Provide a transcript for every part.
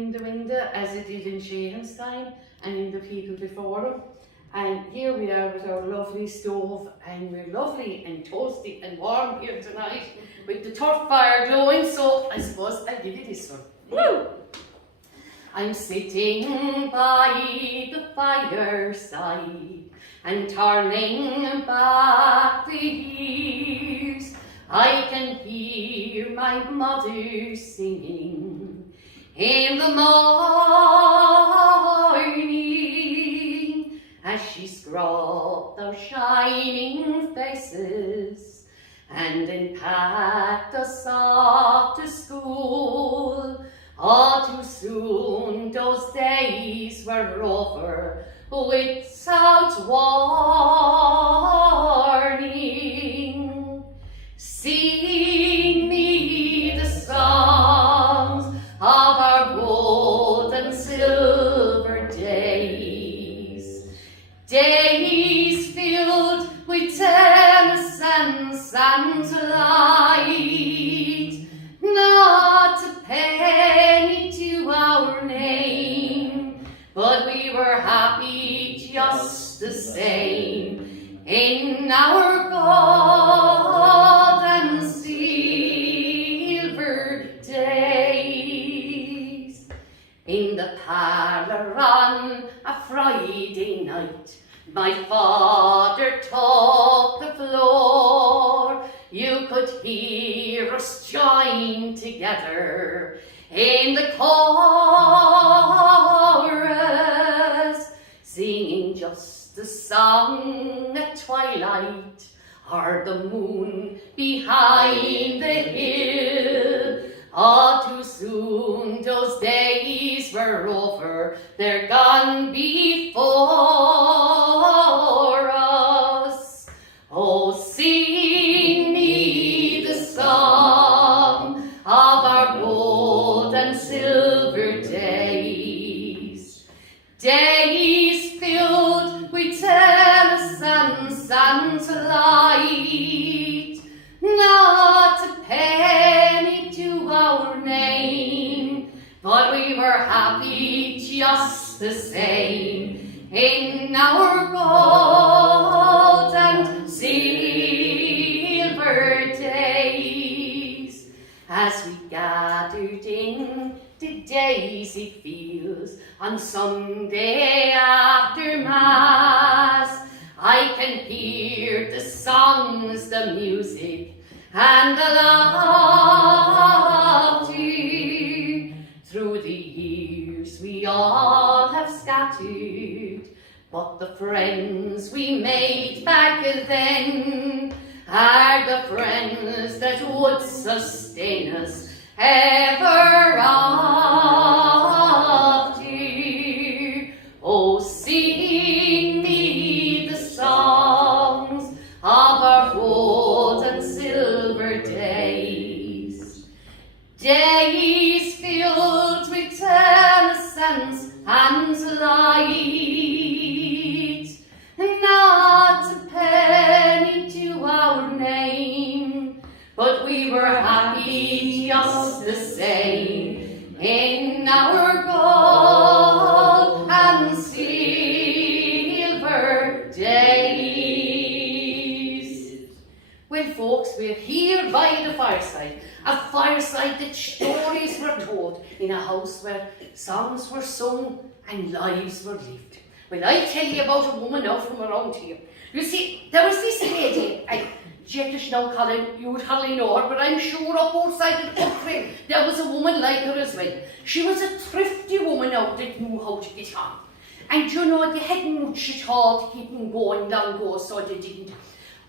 in the window as it did in Sheehan's time and in the people before him. And here we are with our lovely stove, and we're lovely and toasty and warm here tonight with the turf fire glowing, so I suppose I'll give you this one. Woo! I'm sitting by the fireside and turning back the years. I can hear my mother singing in the morning as she scrubbed those shining faces and then packed us off to school. All too soon those days were over without warning. Sing me the songs of our gold and silver days, days filled with innocence and light, not a penny to our name, but we were happy just the same in our gold and silver days. In the parlour on a Friday night, my father took the floor. You could hear us join together in the chorus, singing just a song at twilight, or the moon behind the hill. All too soon those days were over, they're gone before us. Oh, sing me the song of our gold and silver days, days filled with innocence and light, not a penny to our name, but we were happy just the same in our gold and silver days. As we gathered in the daisy fields on Sunday after Mass, I can hear the songs, the music, and the laughter. Through the years we all have scattered, but the friends we made back then are the friends that would sustain us ever after. Oh, sing me the songs of our gold and silver days, days filled with innocence and light, not a penny to our name, but we were happy just the same in our gold and silver days. Well, folks, we're here by the fireside, a fireside that stories were told in a house where songs were sung and lives were lived. Well, I tell you about a woman now from around here. You see, there was this lady, Jackish now, Colin, you would hardly know her, but I'm sure up outside the country there was a woman like her as well. She was a thrifty woman out that knew how to get on. And you know, they hadn't much at all to keep them going down go, so they didn't.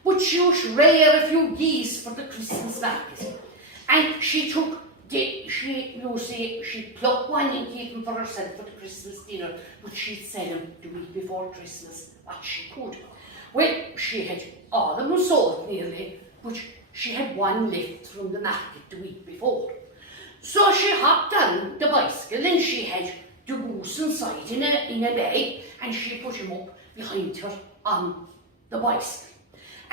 But she was rare a few geese for the Christmas market. And she took, she plucked one and kept them for herself for the Christmas dinner, but she'd sell them the week before Christmas, what she could. Well, she had all of them sold nearly, but she had one left from the market the week before. So she hopped on the bicycle and she had the goose inside in a bag, and she put him up behind her on the bicycle.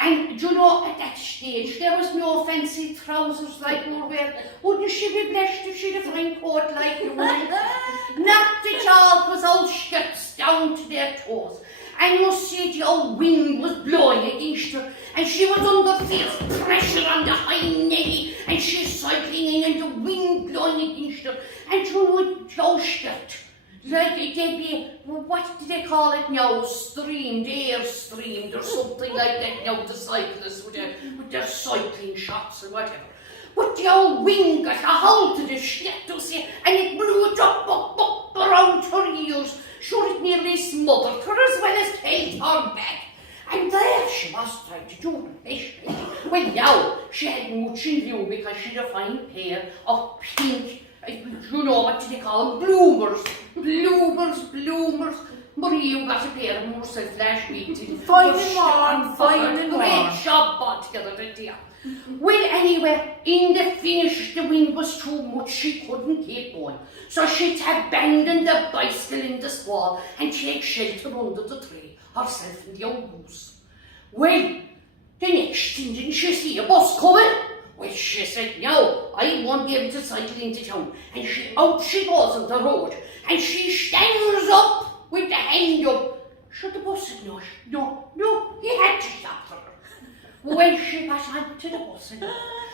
And you know, at that stage, there was no fancy trousers like we wear. Wouldn't she be blessed if she'd a fine coat like you? down to their toes. And you see the old wind was blowing against her, and she was under fierce pressure on the hind nelly, and she's cycling in, and the wind blowing against her, and she would joust it. Like they'd be, what do they call it now? Streamed, air streamed, or something like that now, the cyclists with their cycling shots or whatever. But the old wind got a hold of the shit, you see, and it blew it up around her ears. Sure, it nearly smothered her as well as held her back. And there she was trying to do her best. Well, now, she had much in view because she had a fine pair of pink, you know what they call them, bloomers. Marie, you got a pair of them herself last week. Fine and warm. Great job altogether, didn't you? Well, anyway, in the finish, the wind was too much, she couldn't keep going. So she'd abandon the bicycle in the squall and take shelter under the tree, herself and the old goose. Well, the next thing, didn't she see a bus coming? Well, she said, no, I won't be able to cycle into town. And out she goes on the road, and she stands up with the hand up. Should the bus said no, he had to stop for her. Well, she got onto the bus and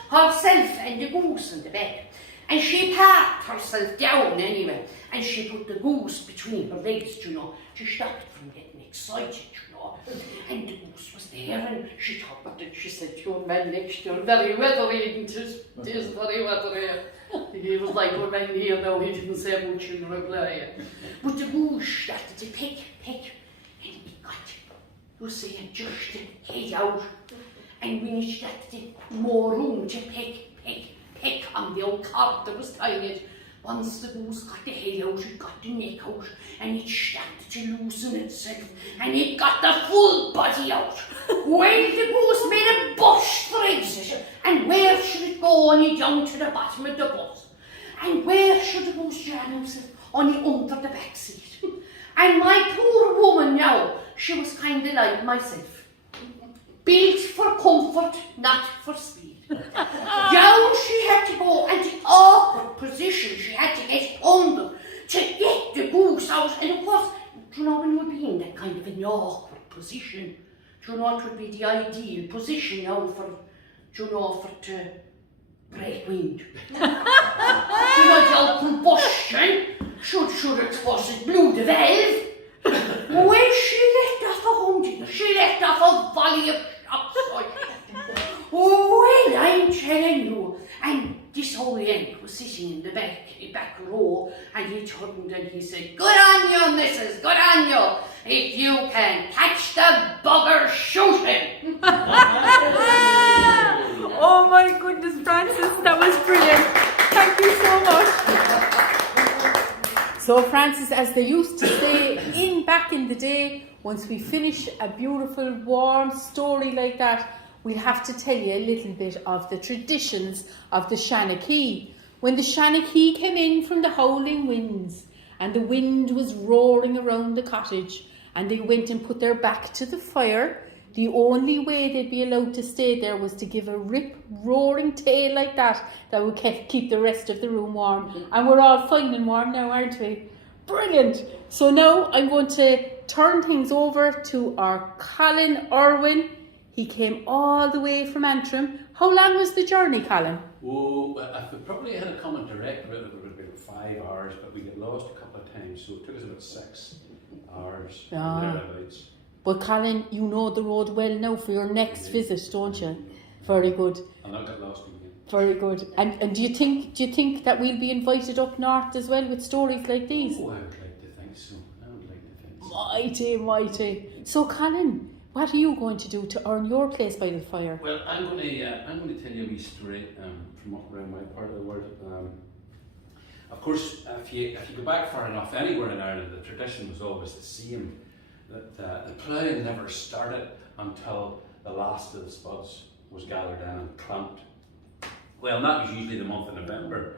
herself and the goose in the back. And she parked herself down anyway, and she put the goose between her legs, you know, to stop it from getting excited, you know. And the goose was there, and she thought, but then she said to your man next to her, very weathery, isn't it? It is very weathery. He was like, we're right here now, he didn't say much in reply. But the goose started to peck, and it got, you see, just the head out. And when it started more room to peck on the old cart that was tying it. Once the goose got the head out, it got the neck out, and it started to loosen itself, and it got the full body out. Well, the goose made a bush for exit, and where should it go? Only down to the bottom of the bus. And where should the goose jam himself? Only under the back seat. And my poor woman now, she was kind of like myself. Built for comfort, not for speed. Down she had to go, and the awkward position she had to get under to get the goose out. And of course, do you know, when you'd be in that kind of an awkward position, do you know what would be the ideal position now for, do you know, for to break wind? Do you know, the old combustion, should it was it blew the valve. Well, she let off a hundred, she let off a volley of shots. Well, I'm telling you. And this old Yank was sitting in the back row, and he turned and he said, good on you, missus, good on you. If you can catch the bugger, shoot him. Oh my goodness, Francis, that was brilliant. Thank you so much. So Francis, as they used to say back in the day, once we finish a beautiful, warm story like that, we'll have to tell you a little bit of the traditions of the Shanachie. When the Shanachie came in from the howling winds, and the wind was roaring around the cottage, and they went and put their back to the fire, the only way they'd be allowed to stay there was to give a rip-roaring tale like that would keep the rest of the room warm. And we're all fine and warm now, aren't we? Brilliant! So now I'm going to turn things over to our Colin Urwin. He came all the way from Antrim. How long was the journey, Colin? Oh, if we probably had a common direct route, it would have been 5 hours, but we got lost a couple of times, so it took us about 6 hours. Thereabouts. But Colin, you know the road well now for your next visit, don't you? Very good. I'll not get lost again. Very good. And do you think that we'll be invited up north as well with stories like these? Oh, I would like to think so. Mighty. So Colin, what are you going to do to earn your place by the fire? Well, I'm going to tell you a wee story from up around my part of the world. Of course, if you go back far enough, anywhere in Ireland, the tradition was always the same. That the ploughing never started until the last of the spuds was gathered in and clamped. Well, that was usually the month of November.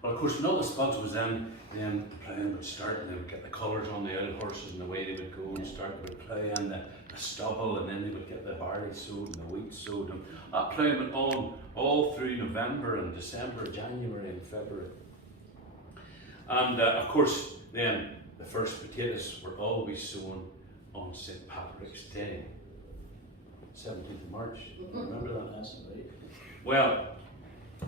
But of course, when all the spuds was in, then the ploughing would start, and they would get the colours on the old horses, and away they would go and start. They would plough in the stubble, and then they would get the barley sowed and the wheat sowed. And that ploughing went on all through November and December, January and February. And of course, then the first potatoes were always sown on St. Patrick's Day, 17th of March. Remember that, Nascent, right? Well,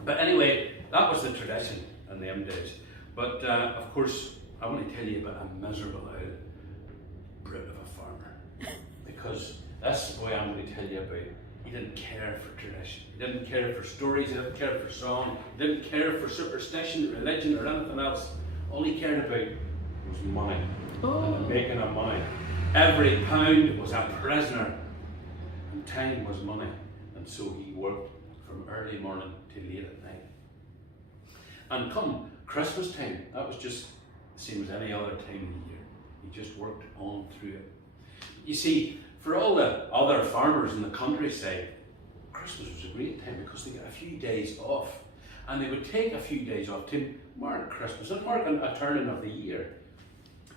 but anyway, that was the tradition in them days. But of course, I want to tell you about a miserable old brute of a farmer. Because that's the boy I'm going to tell you about. He didn't care for tradition. He didn't care for stories. He didn't care for song. He didn't care for superstition, religion, or anything else. All he cared about was money and the making of money. Every pound was a prisoner, and time was money. And so he worked from early morning to late at night. And come Christmas time, that was just the same as any other time of the year. He just worked on through it. You see, for all the other farmers in the countryside, Christmas was a great time because they got a few days off. And they would take a few days off to mark Christmas and mark a turning of the year.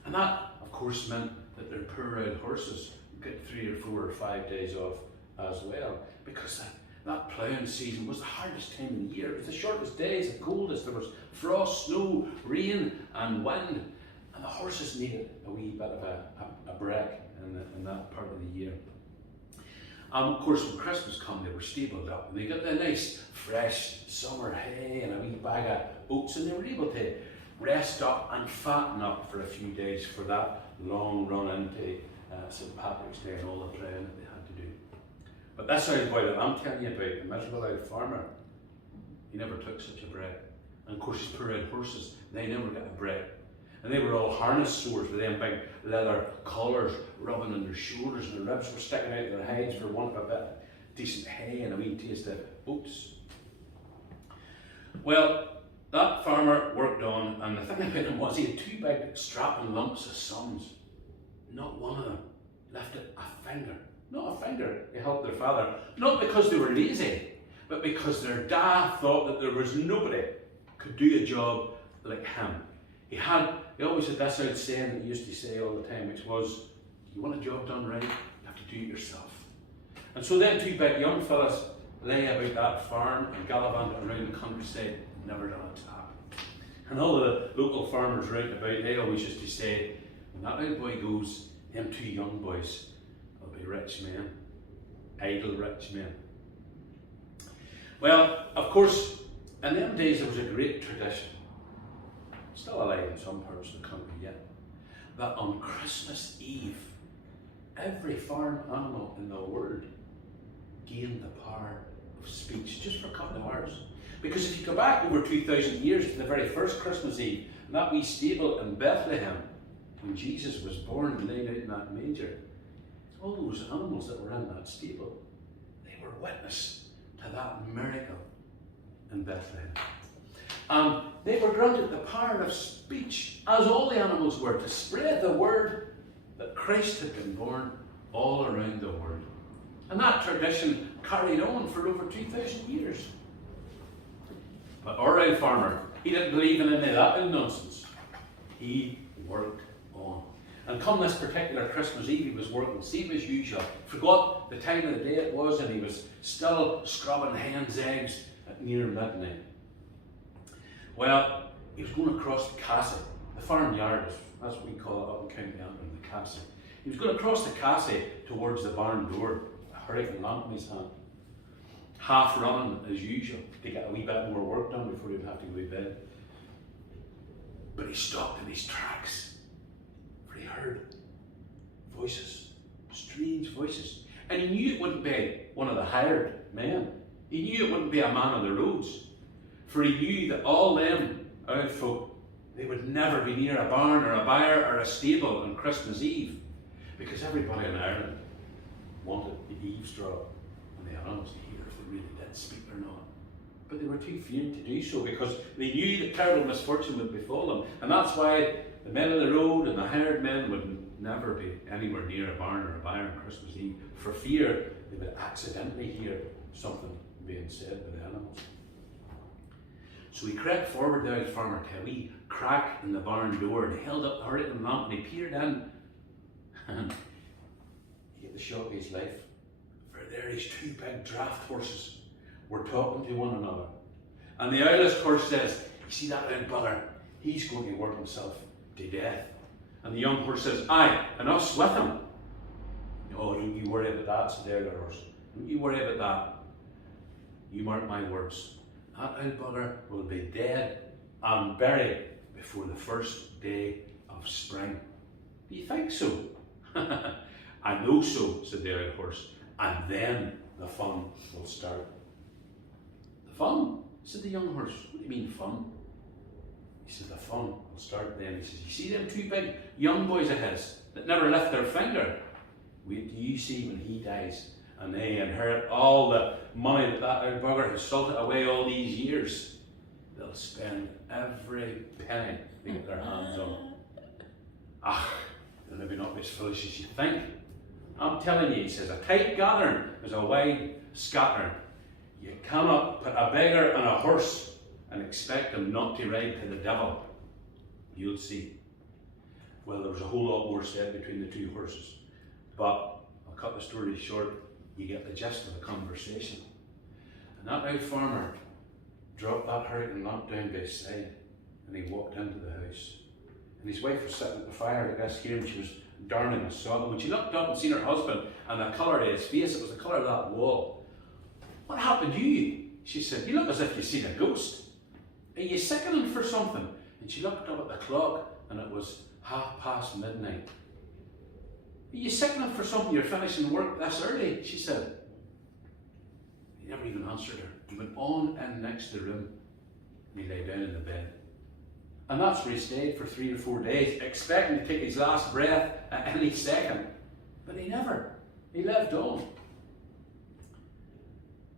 And that, of course, meant that their poor old horses would get 3 or 4 or 5 days off as well. Because that ploughing season was the hardest time of the year. It was the shortest days, the coldest. There was frost, snow, rain and wind. And the horses needed a wee bit of a break in that part of the year. Of course, when Christmas came, they were stabled up and they got the nice, fresh summer hay and a wee bag of oats, and they were able to rest up and fatten up for a few days for that long run into St. Patrick's Day and all the ploughing that they had to do. But this old boy that I'm telling you about, the miserable old farmer, he never took such a break. And of course, his poor old horses, they never got a break. And they were all harness sores with them big leather collars rubbing on their shoulders, and their ribs were sticking out of their hides for want of a bit of decent hay and a wee taste of oats. Well, that farmer worked on, and the thing about him was he had 2 big strapping lumps of sons. Not one of them lifted a finger. Not a finger to help their father. Not because they were lazy, but because their dad thought that there was nobody could do a job like him. He always had this old saying that he used to say all the time, which was, you want a job done right, you have to do it yourself. And so them 2 big young fellas lay about that farm and gallivanted around the countryside, never done a tap. And all the local farmers round about, they always used to say, when that old boy goes, them 2 young boys will be rich men, idle rich men. Well, of course, in them days there was a great tradition, still alive in some parts of the country yet, that on Christmas Eve, every farm animal in the world gained the power of speech just for a couple of hours. Because if you go back over 2,000 years to the very first Christmas Eve, in that wee stable in Bethlehem, when Jesus was born and laid out in that manger, all those animals that were in that stable, they were witness to that miracle in Bethlehem. They were granted the power of speech, as all the animals were, to spread the word that Christ had been born all around the world. And that tradition carried on for over 2,000 years. But our old farmer, he didn't believe in any of that nonsense. He worked on. And come this particular Christmas Eve, he was working, same as usual. Forgot the time of the day it was, and he was still scrubbing hens' eggs at near midnight. Well, he was going across the castle. The farmyard, that's what we call it up in County Antrim, the castle. He was going across the castle towards the barn door, a hurricane lamp in his hand. Half running as usual to get a wee bit more work done before he would have to go to bed. But he stopped in his tracks, for he heard voices, strange voices. And he knew it wouldn't be one of the hired men. He knew it wouldn't be a man on the roads. For he knew that all them old folk, they would never be near a barn or a byre or a stable on Christmas Eve. Because everybody in Ireland wanted to eavesdrop on the animals to hear if they really did speak or not. But they were too faint to do so because they knew that terrible misfortune would befall them. And that's why the men on the road and the hired men would never be anywhere near a barn or a byre on Christmas Eve for fear they would accidentally hear something being said by the animals. So he crept forward to his farmer to a wee crack in the barn door and held up the hurricane lamp and he peered in. And he had the shock of his life. For there his 2 big draft horses were talking to one another. And the eldest horse says, you see that old bugger, he's going to work himself to death. And the young horse says, aye, and us with him. Oh, don't you worry about that, said the elder horse. Don't you worry about that. You mark my words. That old bugger will be dead and buried before the first day of spring. Do you think so? I know so, said the old horse. And then the fun will start. The fun? Said the young horse. What do you mean fun? He said, the fun will start then. He says, you see them two big young boys of his that never lift their finger? Wait till you see when he dies and they inherit all the money that old bugger has salted away all these years. They'll spend every penny they get their hands on. They'll maybe not be as foolish as you think. I'm telling you, he says, a tight gathering is a wide scattering. You cannot put a beggar on a horse and expect him not to ride to the devil. You'll see. Well, there was a whole lot more said between the two horses, but I'll cut the story short. You get the gist of the conversation. And that old farmer dropped that hurricane lamp down by his side and he walked into the house. And his wife was sitting at the fire, I guess, here, and she was darning a sock. And when she looked up and seen her husband and the colour of his face, it was the colour of that wall. What happened to you? She said, you look as if you've seen a ghost. Are you sickening for something? And she looked up at the clock and it was midnight. Are you sickening for something? You're finishing work this early? She said. He never even answered her. He went on in next to the room and he lay down in the bed. And that's where he stayed for 3 or 4 days, expecting to take his last breath at any second. But he never. He lived on.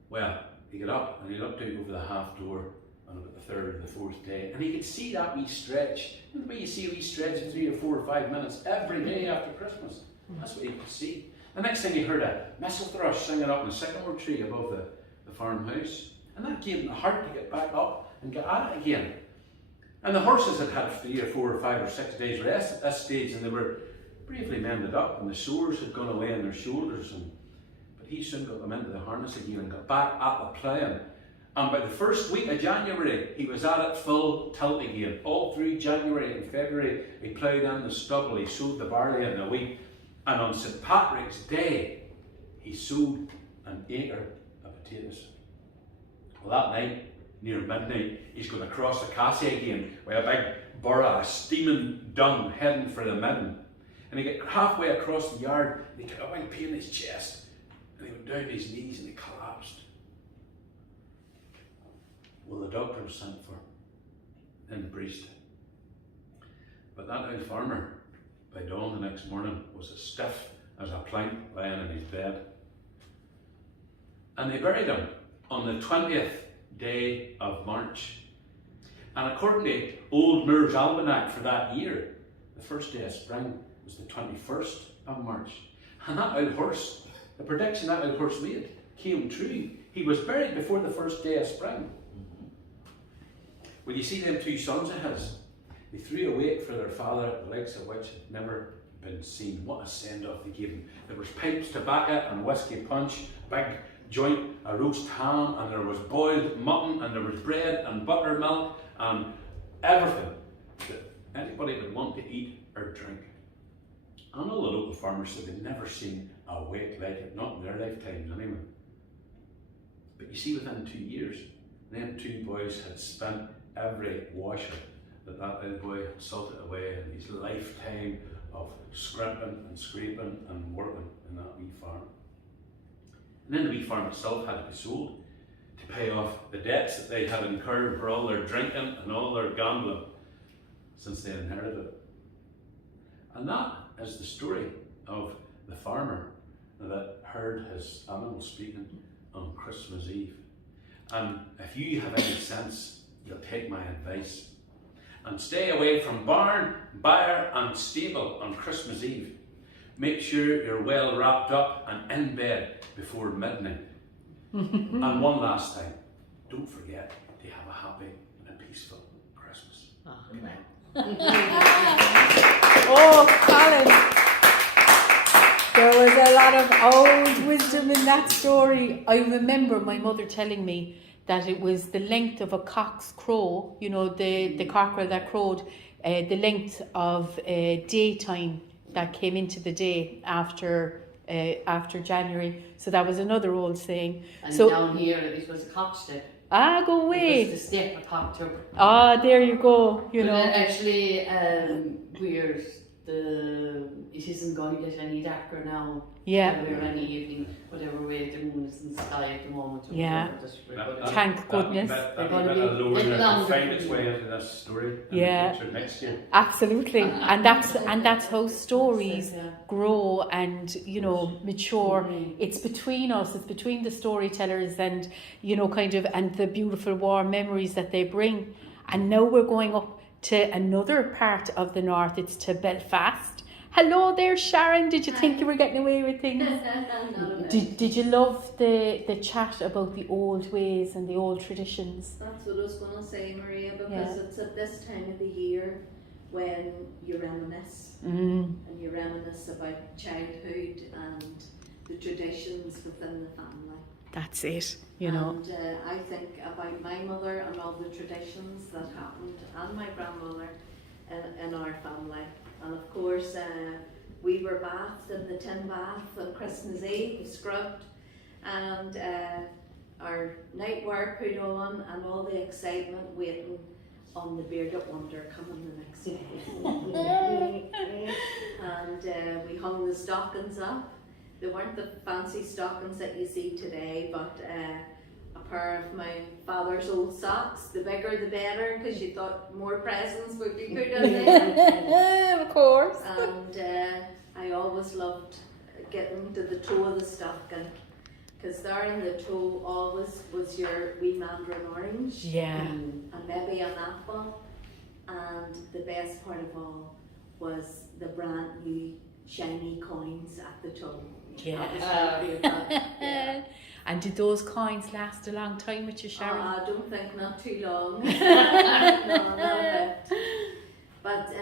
Well, he got up and he looked out over the half door on about the 3rd or the 4th day, and he could see that wee stretch. You know the way you see a wee stretch in 3 or 4 or 5 minutes every day after Christmas? That's what he could see. The next thing he heard a missel thrush singing up in the sycamore tree above the farmhouse. And that gave him the heart to get back up and get at it again. And the horses had had 3 or 4 or 5 or 6 days rest at this stage, and they were bravely mended up, and the sores had gone away on their shoulders. But he soon got them into the harness again and got back at the ploughing. And by the first week of January, he was at it full tilt again. All through January and February, he ploughed in the stubble, he sowed the barley and the wheat. And on St. Patrick's Day, he sowed an acre of potatoes. Well, that night, near midnight, he's going to cross the Cassie again with a big burra of steaming dung heading for the midden. And he got halfway across the yard, and he got a big pain in his chest. And he went down to his knees and he collapsed. Well, the doctor was sent for in the priest. But that old farmer, by dawn the next morning, was as stiff as a plank lying in his bed. And they buried him on the 20th day of March. And according to Old Moore's Almanac for that year, the first day of spring was the 21st of March. And that old horse, the prediction that old horse made, came true. He was buried before the first day of spring. Well, you see them 2 sons of his, they threw a wake for their father, the likes of which had never been seen. What a send-off they gave him. There was pipes, tobacco and whiskey punch, big joint, a roast ham, and there was boiled mutton, and there was bread and buttermilk, and everything that anybody would want to eat or drink. And all the local farmers said they'd never seen a wake like it, not in their lifetimes anyway. But you see, within 2 years, them 2 boys had spent every washer that little boy had salted away in his lifetime of scrimping and scraping and working in that wee farm. And then the wee farm itself had to be sold to pay off the debts that they had incurred for all their drinking and all their gambling since they inherited it. And that is the story of the farmer that heard his animals speaking on Christmas Eve. And if you have any sense, you'll take my advice and stay away from barn, byre and stable on Christmas Eve. Make sure you're well wrapped up and in bed before midnight. And one last time, don't forget to have a happy and a peaceful Christmas. Oh, Colin, there was a lot of old wisdom in that story. I remember my mother telling me that it was the length of a cock's crow, you know, the cockerel that crowed, the length of daytime that came into the day after January. So that was another old saying. And so down here it was a cock step. Go away. It was the step of October. There you go. You but know. Actually, it isn't going to get any darker now. Yeah. We're any evening, whatever way the moon is in the sky at the moment. Yeah. Thank goodness. That will find its way into that story. Yeah. Next year. Absolutely. And that's how stories grow and, you know, mature. Mm-hmm. It's between us, it's between the storytellers and, you know, and the beautiful warm memories that they bring. And now we're going up to another part of the north. It's to Belfast. Hello there, Sharon. Did you think you were getting away with things? Did you love the chat about the old ways and the old traditions? That's what I was going to say, Maria, because it's at this time of the year when you reminisce. And you reminisce about childhood and the traditions within the family. That's it, you know. And I think about my mother and all the traditions that happened, and my grandmother in our family. And of course, we were bathed in the tin bath on Christmas Eve, scrubbed, and our nightwear put on, and all the excitement waiting on the bearded wonder coming the next day. And we hung the stockings up. They weren't the fancy stockings that you see today, but a pair of my father's old socks. The bigger the better, because you thought more presents would be put in there. Of course. And I always loved getting to the toe of the stocking, because there in the toe always was your wee mandarin orange. Yeah. And maybe an apple. And the best part of all was the brand new shiny coins at the toe. Yeah. That was my favourite. Yeah. And did those coins last a long time with you, Sharon? I don't think not too long. No, not a bit. But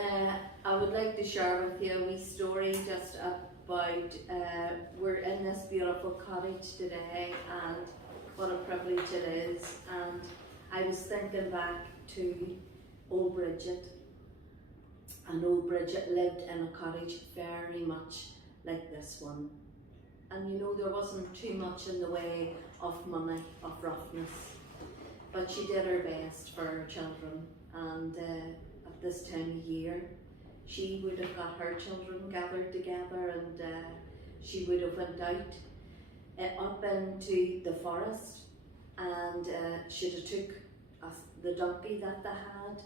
I would like to share with you a wee story just about, we're in this beautiful cottage today, and what a privilege it is. And I was thinking back to old Bridget. And old Bridget lived in a cottage very much like this one. And you know, there wasn't too much in the way of money, of roughness. But she did her best for her children. And at this time of year, she would have got her children gathered together, and she would have went out up into the forest, and she'd have took the donkey that they had,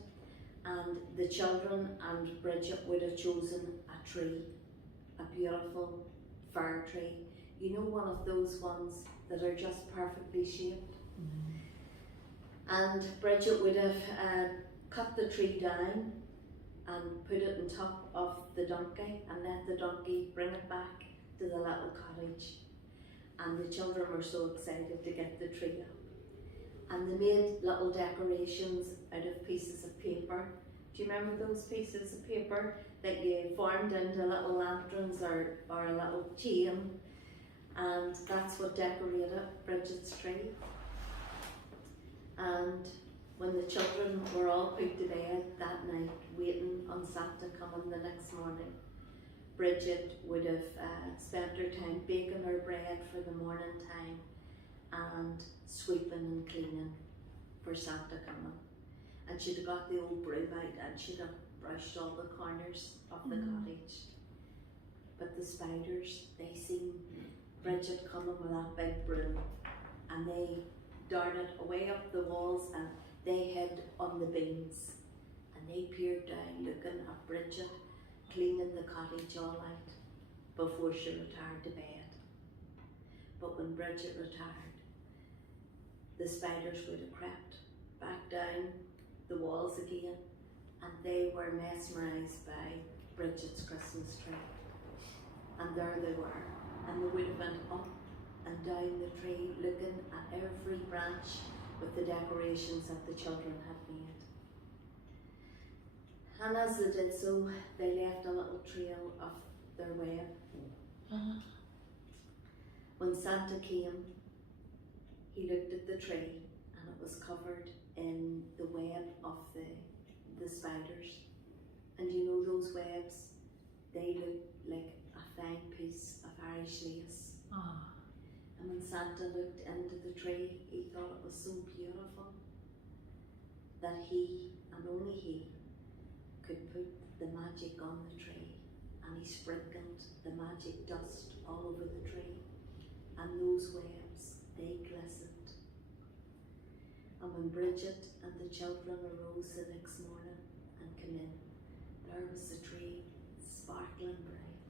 and the children and Bridget would have chosen a tree, a beautiful fir tree. You know, one of those ones that are just perfectly shaped. And Bridget would have cut the tree down and put it on top of the donkey, and let the donkey bring it back to the little cottage. And the children were so excited to get the tree up. And they made little decorations out of pieces of paper. Do you remember those pieces of paper that you formed into little lanterns or a little chain? And that's what decorated Bridget's tree. And when the children were all put to bed that night, waiting on Santa coming the next morning, Bridget would have spent her time baking her bread for the morning time and sweeping and cleaning for Santa coming. And she'd have got the old broom out, and she'd have brushed all the corners of the cottage. But the spiders, they seen Bridget coming with that big broom, and they darted away up the walls, and they hid on the beams, and they peered down looking at Bridget cleaning the cottage all night before she retired to bed. But when Bridget retired, the spiders would have crept back down the walls again, and they were mesmerised by Bridget's Christmas tree. And there they were, and they would have went up and down the tree looking at every branch with the decorations that the children had made. And as they did so, they left a little trail of their web. When Santa came, he looked at the tree, and it was covered in the web of the spiders. And you know those webs, they look like a fine piece of Irish lace. Ah. And when Santa looked into the tree, he thought it was so beautiful that he, and only he, could put the magic on the tree. And he sprinkled the magic dust all over the tree. And those webs, they glistened. And when Bridget and the children arose the next morning and came in, there was the tree, sparkling bright.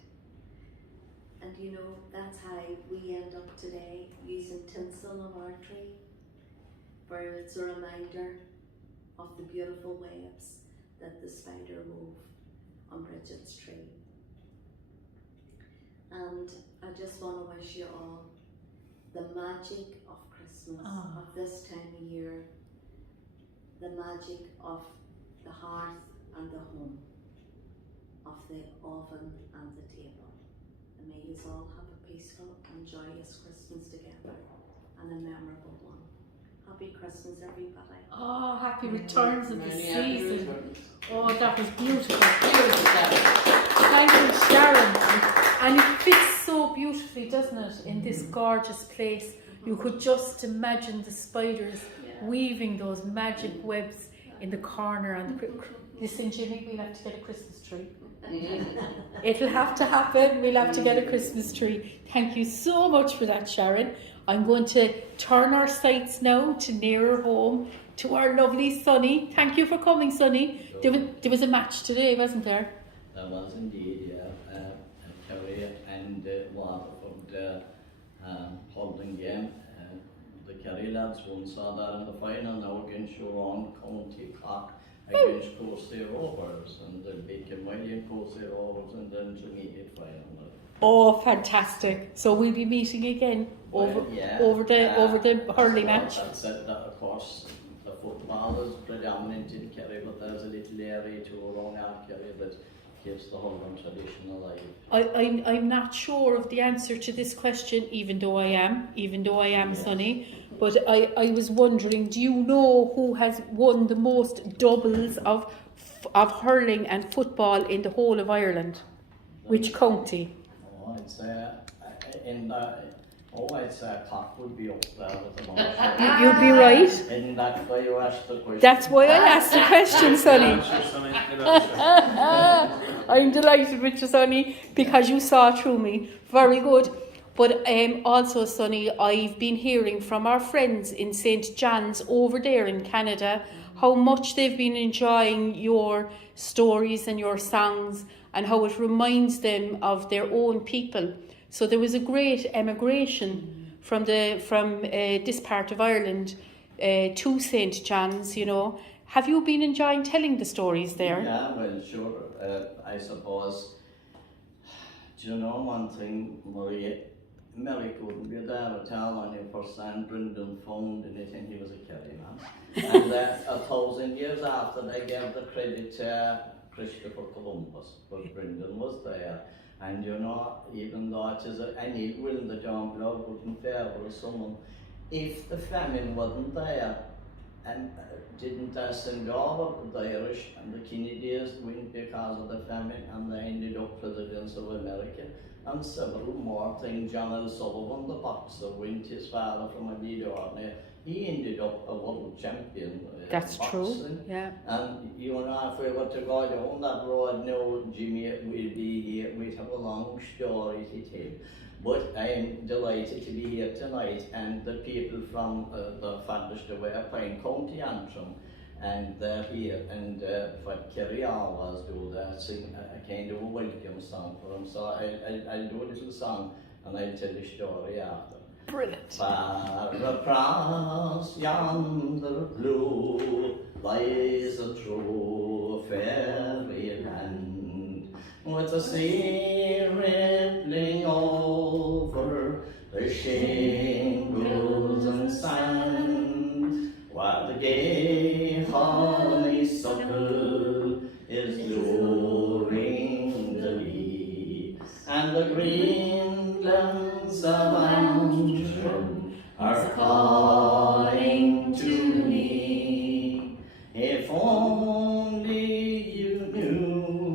And you know, that's how we end up today, using tinsel on our tree, for it's a reminder of the beautiful webs that the spider wove on Bridget's tree. And I just want to wish you all the magic of Christmas, of this time of year, the magic of the hearth and the home, of the oven and the table. And may you all have a peaceful and joyous Christmas together, and a memorable one. Happy Christmas, everybody. Oh, happy returns of the season. Oh, that was beautiful. Thank you, Sharon. And it fits so beautifully, doesn't it, in this gorgeous place. You could just imagine the spiders weaving those magic webs in the corner. And listen, Jimmy, we'll have to get a Christmas tree. It'll have to happen. We'll have to get a Christmas tree. Thank you so much for that, Sharon. I'm going to turn our sights now to nearer home, to our lovely Sonny. Thank you for coming, Sonny. There was a match today, wasn't there? There was indeed, yeah. Kerry and Waterford holding game. The Kerry lads won, saw that in the final now against Sharon County Cork against Coastal Rovers, and they'll beat William Coastal Rovers in the intermediate final. Oh, fantastic! So we'll be meeting again over the hurling match. That's it. That, of course, the football is predominant in Kerry, but there's a little area too around our Kerry that keeps the hurling tradition alive. I'm not sure of the answer to this question, even though I am, yes. Sonny. But I was wondering, do you know who has won the most doubles of hurling and football in the whole of Ireland? Which county? I'd say Cork would be up there with the most. You'd be right. And that's why you asked the question. That's why I asked the question, Sonny. I'm delighted with you, Sonny, because you saw through me. Very good. But also, Sonny, I've been hearing from our friends in St. John's over there in Canada how much they've been enjoying your stories and your songs, and how it reminds them of their own people. So there was a great emigration from this part of Ireland to St. John's, you know. Have you been enjoying telling the stories there? Yeah, well, sure. I suppose, do you know one thing, Marie? Mary couldn't be there at all when you first time Brendan found anything, he was a Kerry man. And 1,000 years after, they gave the credit to Christopher Columbus, but Brendan was there. And you know, even though it is any will in the John Blood wouldn't favour someone, if the famine wasn't there, and didn't send over the Irish and the Kennedys win because of the famine, and they ended up presidents of America, and several more things. John L. Sullivan, the boxer, went his father from a Bidorne. He ended up a world champion. That's boxing. true, yeah. And you know, if we were to go down that road now, Jimmy, we'd be here, we'd have a long story to tell. But I'm delighted to be here tonight, and the people from the farthest away, Pine County Antrim, and they're here, and what Kerry always do, they sing a kind of a welcome song for them. So I'll do a little song, and I'll tell the story after. Brilliant. Far across yonder blue lies a true fairyland, with the sea rippling over the shingles and sand, while the gay honeysuckle is luring the bee, and the green glens of Antrim are calling to me. If only you knew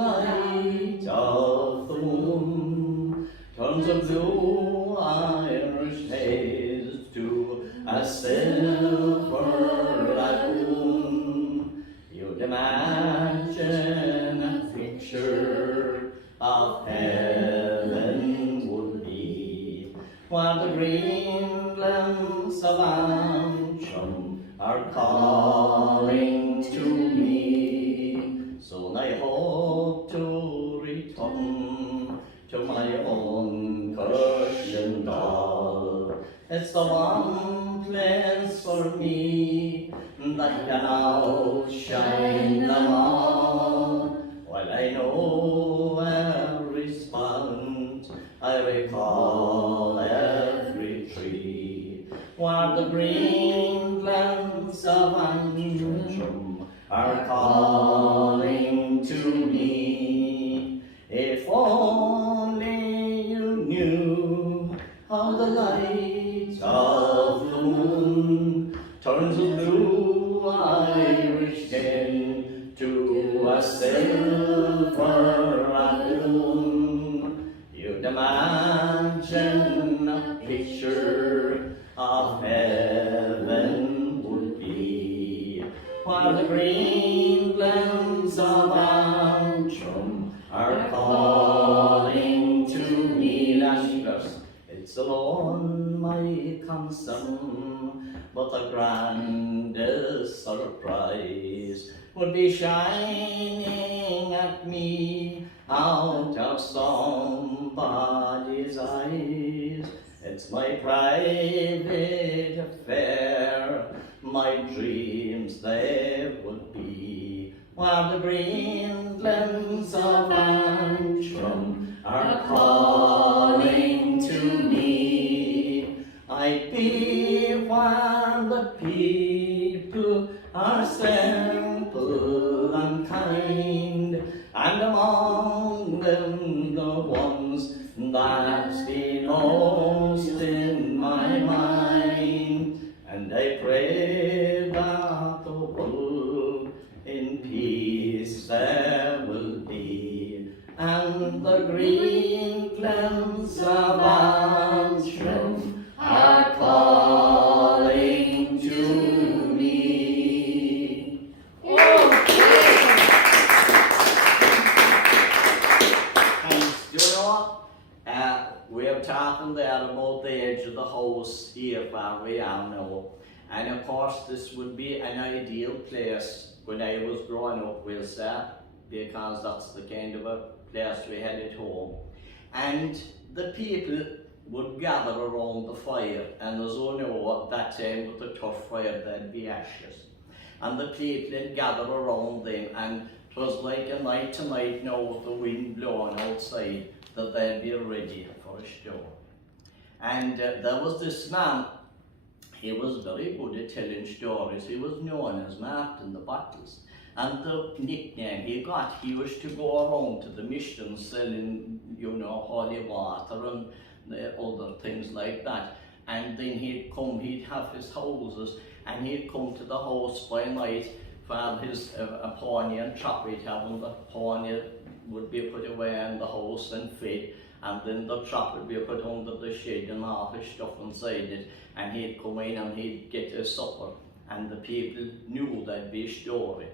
light of the moon turns a blue Irish haze to a silver lagoon. You'd imagine a picture of heaven would be, while the green glens of Antrim are calling to me. Soon I hope to return to my own Persian doll. It's the one place for me that can outshine them all. While I know every spot, I recall every tree, while the green glens of Antrim are calling to me. If only you knew how the light of the moon turns a blue Irish hen to a silver lagoon, you'd imagine a picture of heaven would be, while the green glens of Antrim are calling to me. Last verse. It's alone my concern, but the grandest surprise would be shining at me out of somebody's eyes. It's my private affair, my dreams they would be, while the green glens of Antrim are calling to me. I'd be while the people are simple and kind, and among them the ones that's the most in my mind. And I pray that the world in peace there will be, and the green glens of Antrim are calling to me. Thanks. Do you know what? We're talking there about the edge of the house here where we are now. And of course this would be an ideal place when I was growing up, we'll say, because that's the kind of a place we had at home. And the people would gather around the fire, and as you know, at that time with the tough fire there'd be ashes. And the people would gather around them, and it was like a night tonight now with the wind blowing outside, that they'd be ready for a storm. And there was this man, he was very good at telling stories. He was known as Martin the Bottles. And the nickname he got, he used to go around to the mission selling, you know, holy water and other things like that. And then he'd come, he'd have his houses, and he'd come to the house by night for his a pony and trap he'd have, and the pony would be put away in the house and fed, and then the trap would be put under the shed and all his stuff inside it, and he'd come in and he'd get his supper, and the people knew there'd be a story.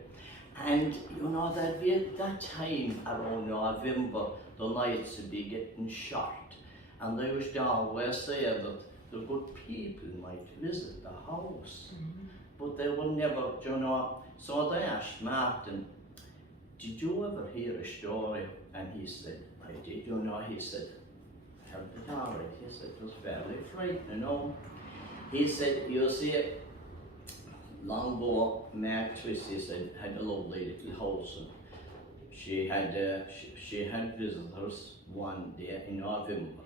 And you know, there'd be at that time around November, the nights would be getting short, and they used to always say that the good people might visit the house, but they would never, you know. So they asked Martin, did you ever hear a story? And he said, I did. You know, he said, I heard it all right. He said, it was fairly frightening, you know. He said, you see, long ago, my actress, he said, had a lovely little house, and she had visitors one day in November,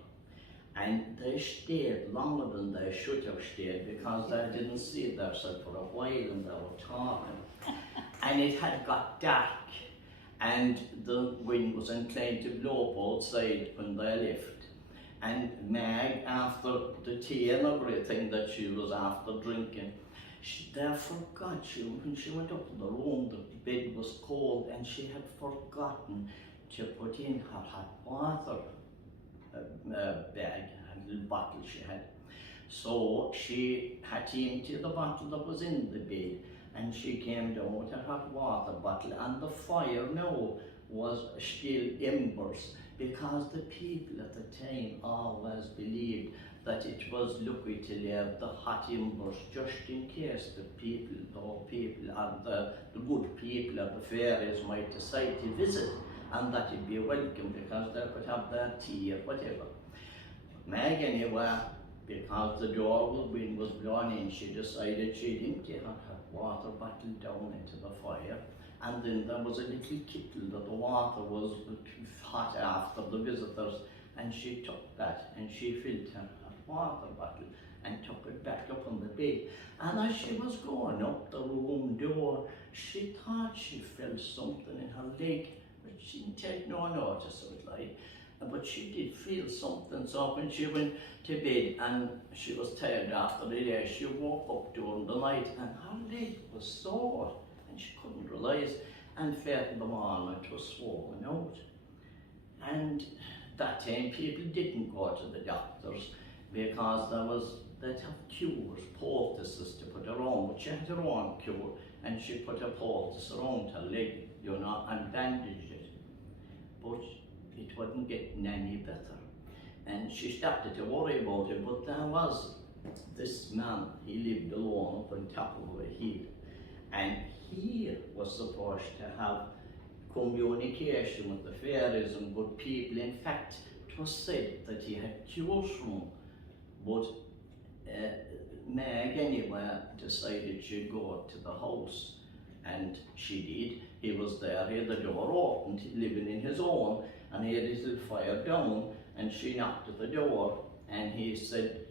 and they stayed longer than they should have stayed because they didn't see themselves for a while, and they were talking, and it had got dark, and the wind was inclined to blow up outside when they left. And Meg, after the tea and everything that she was after drinking, they forgot, when she went up to the room, the bed was cold, and she had forgotten to put in her hot water bag, a little bottle she had. So she had to empty the bottle that was in the bed, and she came down with her hot water bottle, and the fire now was still embers, because the people at the time always believed that it was lucky to leave the hot embers just in case the people and the good people of the fairies might decide to visit, and that it'd be welcome because they could have their tea or whatever. Meg, anyway, because the wind was blowing in, she decided she'd empty her hot water bottle down into the fire, and then there was a little kettle that the water was hot after the visitors, and she took that and she filled her hot water bottle and took it back up on the bed. And as she was going up the room door, she thought she felt something in her leg, but she didn't take no notice of it, like. But she did feel something, so when she went to bed and she was tired after the day, she woke up during the night and her leg was sore and she couldn't realise, and fair in the morning it was swollen out. And that time people didn't go to the doctors because they'd have cures, poultices to put her on, but she had her own cure, and she put a poultice around her leg, you know, and bandaged it. But it wasn't getting any better, and she started to worry about it. But there was this man, he lived alone up on top of a hill, and he was supposed to have communication with the fairies and good people. In fact, it was said that he had cures from them, but Meg anyway decided she'd go to the house, and she did. He was there, he had the door opened, living in his own, and he had his little fire down, and she knocked at the door, and he said,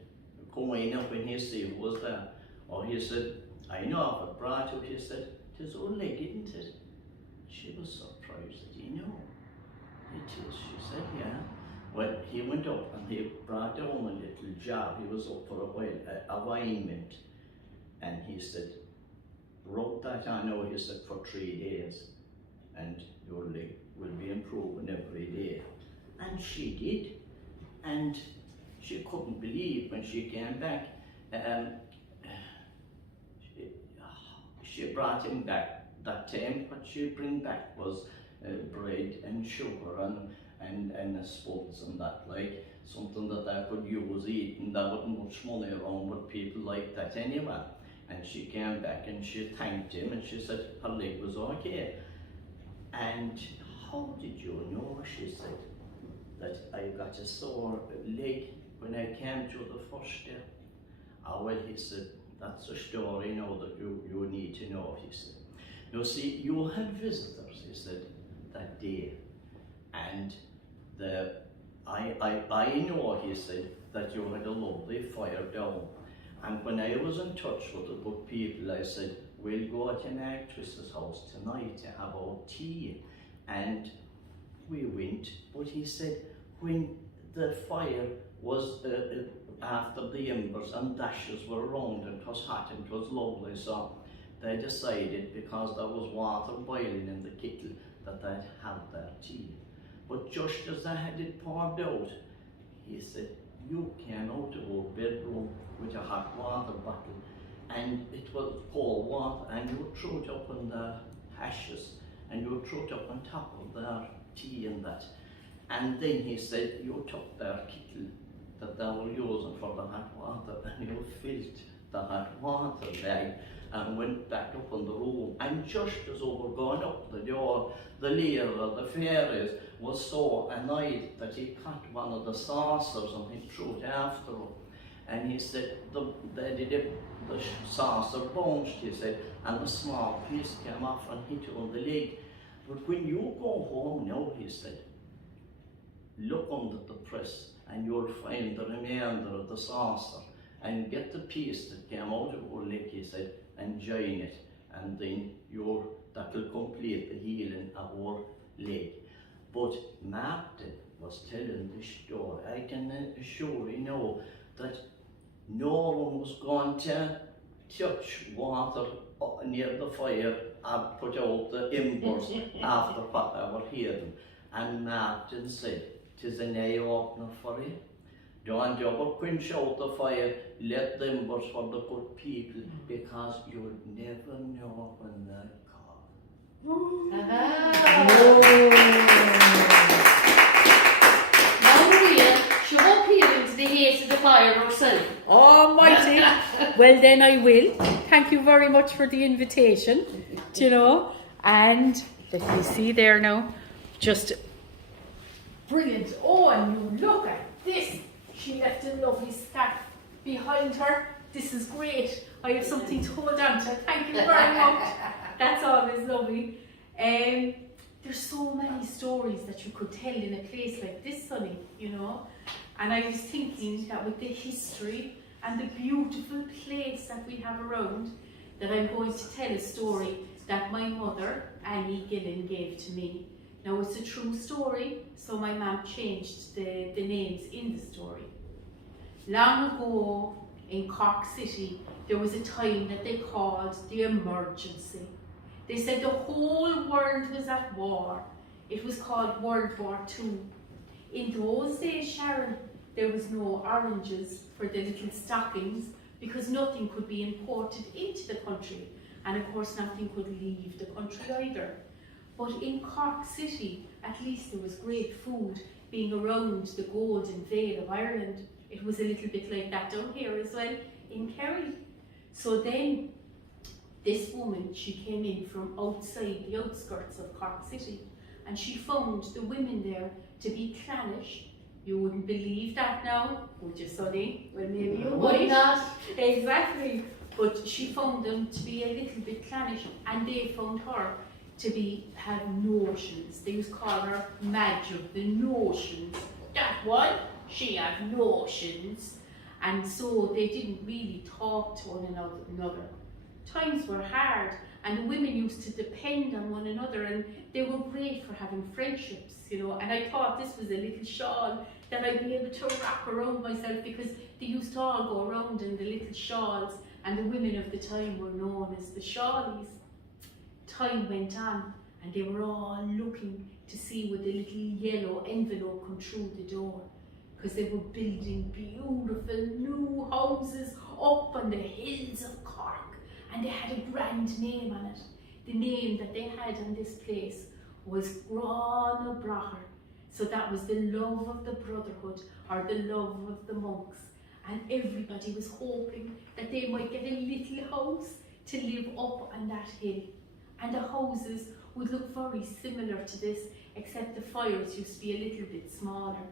come in up and he see who was there. Or he said, I know, but brought up, he said, "'Tis old leg, isn't it?" She was surprised that he knew. It is, she said, yeah. Well, he went up and he brought down a little jar. He was up for a while, a wine mint, and he said, rub that on now, he said, for 3 days, and your leg will be improving every day. And she did, and she couldn't believe when she came back. She brought him back that time. What she bring back was bread and sugar and spuds and that, like something that I could use eating. There wasn't much money around, but people like that anyway. And she came back and she thanked him, and she said her leg was okay. And how did you know, she said, that I got a sore leg when I came to the first day? Ah, well, he said, that's a story now that you need to know, he said. You see, you had visitors, he said, that day, and I know, he said, that you had a lovely fire down. And when I was in touch with the good people, I said, we'll go to my actress's house tonight to have our tea. And we went, but he said, when the fire was after the embers and dashes were around, and it was hot and it was lovely, so they decided, because there was water boiling in the kettle, that they'd have their tea. But just as they had it poured out, he said, you came out of our bedroom with a hot water bottle, and it was cold water, and you threw it up on the ashes, and you threw it up on top of their tea and that. And then he said, you took their kettle that they were using for the hot water, and you filled the hot water bag and went back up on the room. And just as we were going up the door, the leader of the fairies was so annoyed that he cut one of the saucers and he threw it after him. And he said, the saucer bounced, he said, and a small piece came off and hit you on the leg. But when you go home now, he said, look under the press and you'll find the remainder of the saucer, and get the piece that came out of your leg, he said, and join it, and then that will complete the healing of our leg. But Martin was telling this story. I can assure you now that no one was going to touch water near the fire and put out the embers after what they were hearing. and Martin said, "'Tis an eye opener for you. Don't ever quench out the fire, let them burst for the good people, because you'll never know when they come." Now, Maria, she won't peer into the haze of the fire herself. Almighty. Well, then I will. Thank you very much for the invitation, you know. And let me see there now. Just brilliant. Oh, and you look at this. She left a lovely scarf behind her. This is great. I have something to hold on to. Thank you very much. That's always lovely. There's so many stories that you could tell in a place like this, Sonny, you know. And I was thinking that with the history and the beautiful place that we have around, that I'm going to tell a story that my mother, Annie Gillen, gave to me. Now, it's a true story, so my mum changed the names in the story. Long ago in Cork City, there was a time that they called the emergency. They said the whole world was at war. It was called World War II. In those days, Sharon, there was no oranges for the little stockings because nothing could be imported into the country. And of course, nothing could leave the country either. But in Cork City, at least there was great food being around the Golden Vale of Ireland. It was a little bit like that down here as well in Kerry. So then this woman, she came in from outside the outskirts of Cork City, and she found the women there to be clannish. You wouldn't believe that now, would you, Sonny? Well, maybe you Would might. not. Exactly. But she found them to be a little bit clannish, and they found her to have notions. They used to call her Madge of the Notions. That one, she had notions. And so they didn't really talk to one another. Times were hard, and the women used to depend on one another, and they were great for having friendships, you know. And I thought this was a little shawl that I'd be able to wrap around myself, because they used to all go around in the little shawls, and the women of the time were known as the shawlies. Time went on, and they were all looking to see would the little yellow envelope come through the door, because they were building beautiful new houses up on the hills of Cork, and they had a grand name on it. The name that they had on this place was Grana Bracher. So that was the love of the brotherhood, or the love of the monks. And everybody was hoping that they might get a little house to live up on that hill. And the houses would look very similar to this, except the fires used to be a little bit smaller.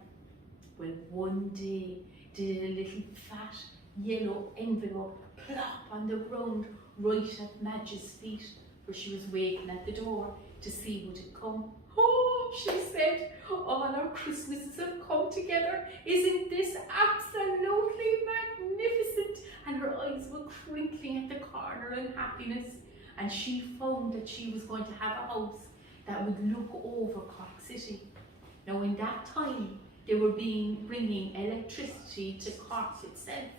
Well, one day did a little fat yellow envelope plop on the ground right at Madge's feet, where she was waiting at the door to see would it come. "Oh," she said, "all our Christmases have come together. Isn't this absolutely magnificent?" And her eyes were twinkling at the corner in happiness. And she found that she was going to have a house that would look over Cork City. Now, in that time, they were bringing electricity to Cork itself,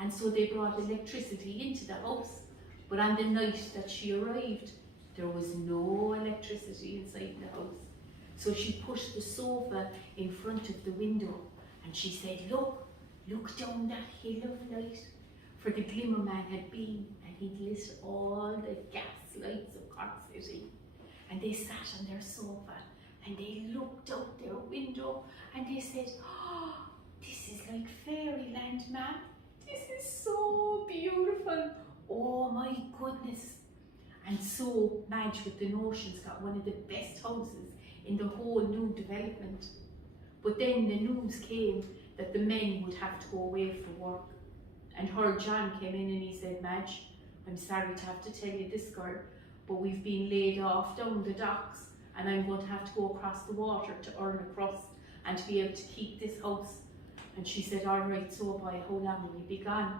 and so they brought electricity into the house. But on the night that she arrived, there was no electricity inside the house. So she pushed the sofa in front of the window, and she said, look down that hill of light." For the glimmer man had been, and he'd lit all the gas lights of Cork City. And they sat on their sofa, and they looked out their window, and they said, "Oh, this is like fairyland, ma'am. This is so beautiful. Oh my goodness." And so Madge with the Notions got one of the best houses in the whole new development. But then the news came that the men would have to go away for work. And her John came in and he said, "Madge, I'm sorry to have to tell you this, girl, but we've been laid off down the docks, and I'm going to have to go across the water to earn a crust and to be able to keep this house." And she said, "All right, so by how long will you be gone?"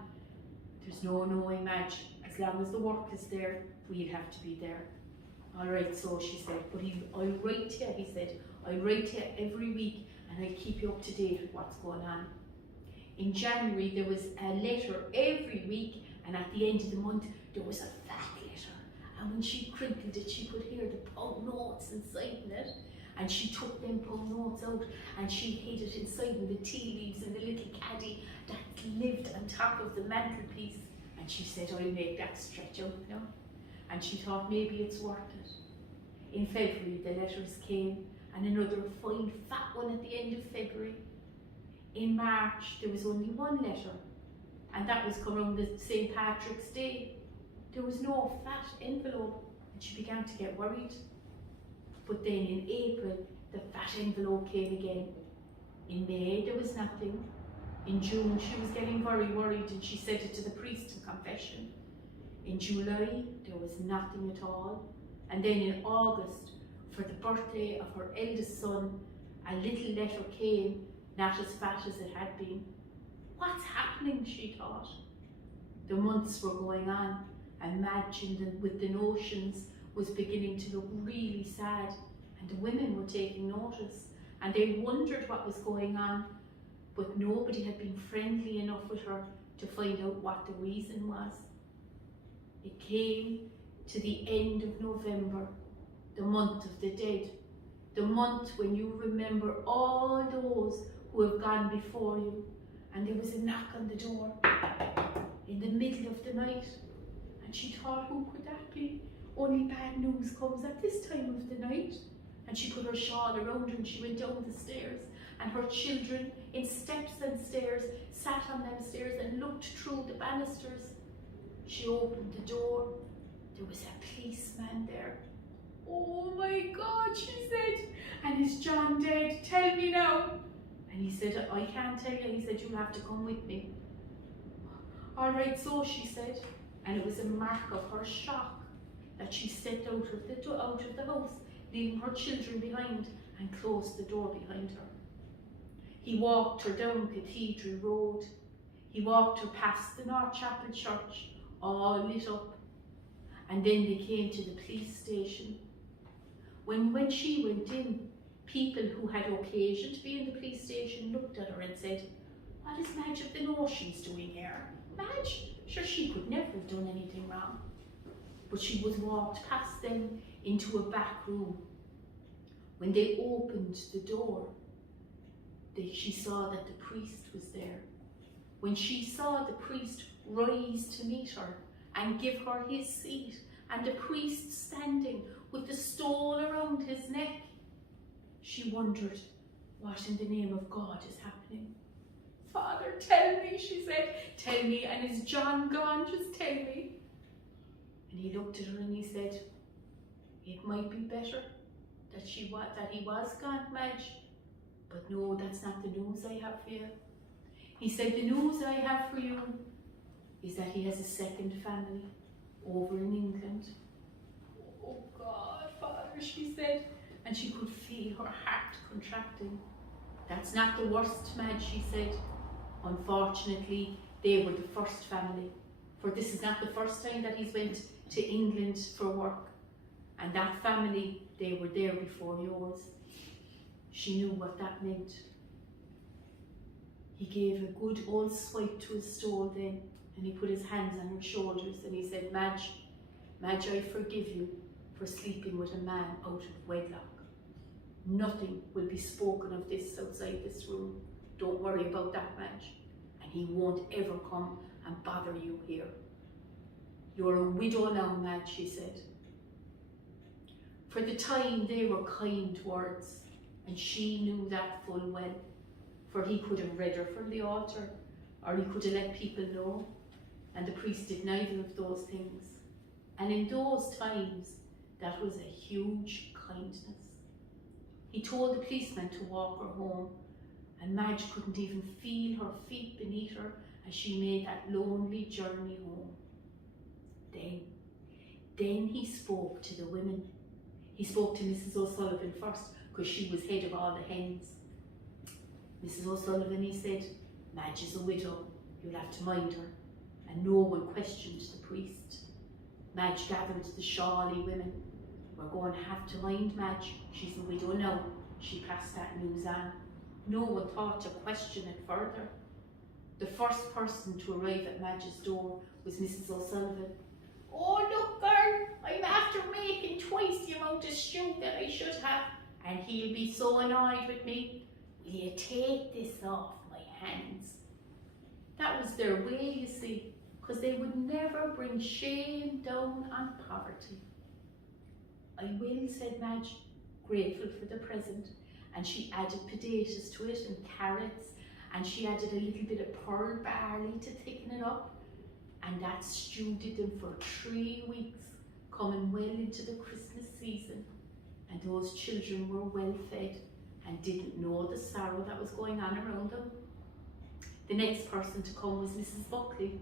"There's no knowing, Madge. As long as the work is there, we'll have to be there." "All right, so," she said, "but I'll write to you," he said. "I'll write to you every week, and I'll keep you up to date with what's going on." In January, there was a letter every week, and at the end of the month, there was a fat letter. And when she crinkled it, she could hear the pound notes inside it. and she took them pound notes out and she hid it inside in the tea leaves in the little caddy that lived on top of the mantelpiece. And she said, I'll make that stretch out now. And she thought maybe it's worth it. In February the letters came, and another fine fat one at the end of February. In March there was only one letter, and that was come around the St. Patrick's Day. There was no fat envelope, and she began to get worried. But then in April, the fat envelope came again. In May, there was nothing. In June, she was getting very worried, and she said it to the priest in confession. In July, there was nothing at all. And then in August, for the birthday of her eldest son, a little letter came, not as fat as it had been. What's happening, she thought. The months were going on, and Madge with the notions was beginning to look really sad, and the women were taking notice, and they wondered what was going on, but nobody had been friendly enough with her to find out what the reason was. It came to the end of November, the month of the dead, the month when you remember all those who have gone before you, and there was a knock on the door in the middle of the night, and she thought, who could that be? Only bad news comes at this time of the night. And she put her shawl around her and she went down the stairs, and her children in steps and stairs sat on them stairs and looked through the banisters. She opened the door. There was a policeman there. Oh my God, she said, and is John dead? Tell me now. And he said, I can't tell you. He said, you'll have to come with me. All right, so she said, and it was a mark of her shock that she stepped out of the house, leaving her children behind, and closed the door behind her. He walked her down Cathedral Road. He walked her past the North Chapel Church, all lit up. And then they came to the police station. When she went in, people who had occasion to be in the police station looked at her and said, what is Madge of the Notions doing here? Madge? Sure, she could never have done anything wrong. But she was walked past them into a back room. When they opened the door, she saw that the priest was there. When she saw the priest rise to meet her and give her his seat, and the priest standing with the stole around his neck, she wondered, what in the name of God is happening? Father, tell me, she said, tell me, and is John gone? Just tell me. And he looked at her and he said, it might be better that he was gone, Madge, but no, that's not the news I have for you. He said, the news I have for you is that he has a second family over in England. Oh God, Father, she said, and she could feel her heart contracting. That's not the worst, Madge, she said. Unfortunately, they were the first family, for this is not the first time that he's went to England for work, and that family, they were there before yours. She knew what that meant. He gave a good old swipe to his stole then, and he put his hands on her shoulders and he said, Madge, I forgive you for sleeping with a man out of wedlock. Nothing will be spoken of this outside this room. Don't worry about that, Madge, and he won't ever come and bother you here. You're a widow now, Madge, she said. For the time they were kind words, and she knew that full well, for he could have read her from the altar, or he could have let people know, and the priest did neither of those things. And in those times, that was a huge kindness. He told the policeman to walk her home, and Madge couldn't even feel her feet beneath her as she made that lonely journey home. Then he spoke to the women. He spoke to Mrs. O'Sullivan first, because she was head of all the hens. Mrs. O'Sullivan, he said, Madge is a widow, you'll have to mind her. And no one questioned the priest. Madge gathered the Shawley women. We're going to have to mind Madge, she's a widow now. She passed that news on. No one thought to question it further. The first person to arrive at Madge's door was Mrs. O'Sullivan. Oh, look, girl, I'm after making twice the amount of stew that I should have, and he'll be so annoyed with me. Will you take this off my hands? That was their way, you see, because they would never bring shame down on poverty. I will, said Madge, grateful for the present, and she added potatoes to it and carrots, and she added a little bit of pearl barley to thicken it up, and that stew did them for 3 weeks, coming well into the Christmas season, and those children were well fed and didn't know the sorrow that was going on around them. The next person to come was Mrs. Buckley.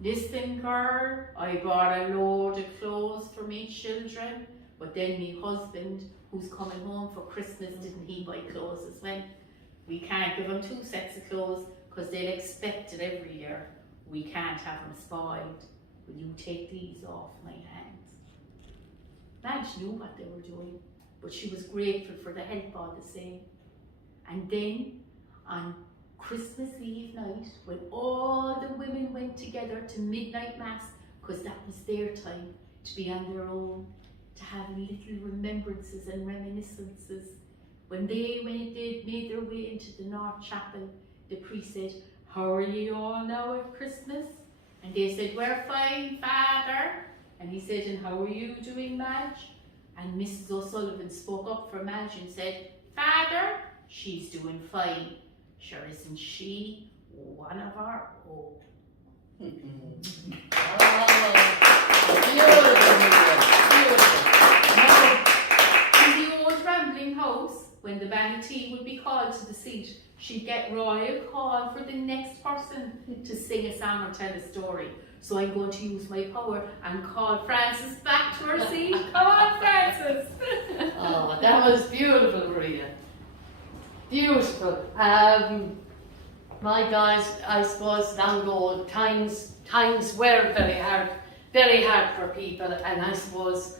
Listen, girl, I bought a load of clothes for me children, but then me husband, who's coming home for Christmas, didn't he buy clothes as well? We can't give them 2 sets of clothes because they'll expect it every year. We can't have them spoiled. Will you take these off my hands? Madge knew what they were doing, but she was grateful for the help all the same. And then, on Christmas Eve night, when all the women went together to midnight mass, because that was their time to be on their own, to have little remembrances and reminiscences. When they made their way into the North Chapel, the priest said, "How are you all now at Christmas?" And they said, "We're fine, Father." And he said, "And how are you doing, Madge?" And Mrs. O'Sullivan spoke up for Madge and said, "Father, she's doing fine. Sure, isn't she one of our own?" Beautiful. Now, in the old rambling house, when the vanity would be called to the seat, she'd get royal call for the next person to sing a song or tell a story. So I'm going to use my power and call Frances back to her seat. Come on, Frances! Oh, that was beautiful, Maria. Beautiful. My guys, I suppose long ago, times were very hard for people, and I suppose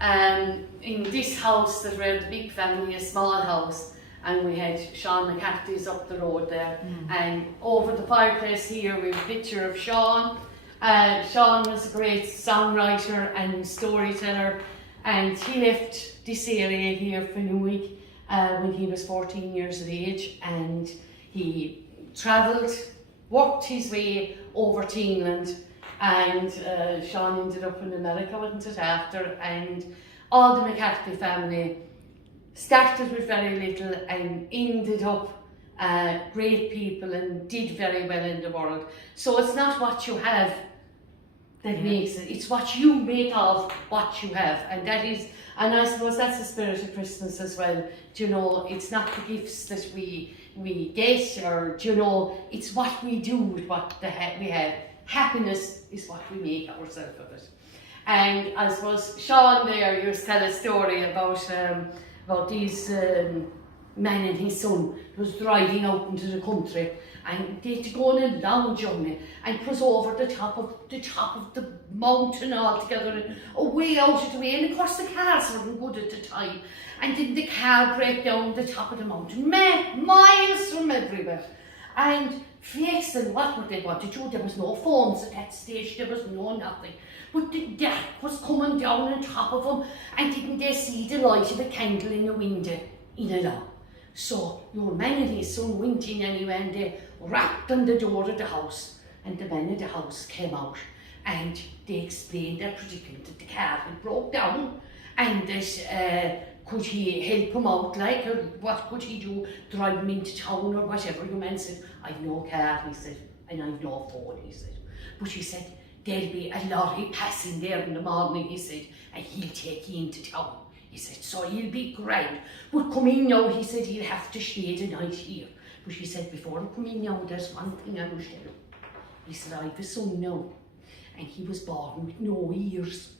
in this house that we're the big family, a small house, and we had Sean McCarthy's up the road there, and over the fireplace here we have a picture of Sean. Sean was a great songwriter and storyteller, and he left this area here for Newig when he was 14 years of age, and he travelled, worked his way over to England, and Sean ended up in America, wasn't it, after, and all the McCarthy family started with very little and ended up great people and did very well in the world. So it's not what you have that makes it, it's what you make of what you have, and that is, and I suppose that's the spirit of Christmas as well. Do you know, it's not the gifts that we get, or do you know, it's what we do with what we have. Happiness is what we make ourselves of it. And I suppose Sean there used to tell a story about these man and his son was driving out into the country, and they had to go on a long journey, and it was over the top of the mountain altogether, and way out of the way, and of course the cars weren't good at the time, and then the car break down the top of the mountain, miles from everywhere, and fakes, and what would they want to do? There was no phones at that stage, there was no nothing, but the dark was coming down on top of them, and didn't they see the light of a candle in a window in a lawn? So your man and his son went in anyway, and they rapped on the door of the house, and the man of the house came out, and they explained their predicament, that the car had broke down, and that could he help him out, like, or what could he do, drive him into town or whatever. Your man said, "I've no car," he said, "and I've no phone," he said, "but he said, there'll be a lorry passing there in the morning," he said, "and he'll take you into town." He said, "So he'll be grand. But come in now," he said, "he'll have to stay the night here." But he said, "Before you come in now, there's one thing I must tell you." He said, "I've a son now, and he was born with no ears.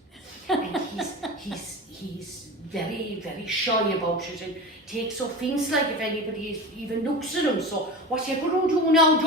And he's very, very shy about it, and takes offence like if anybody even looks at him. So whatever you do now,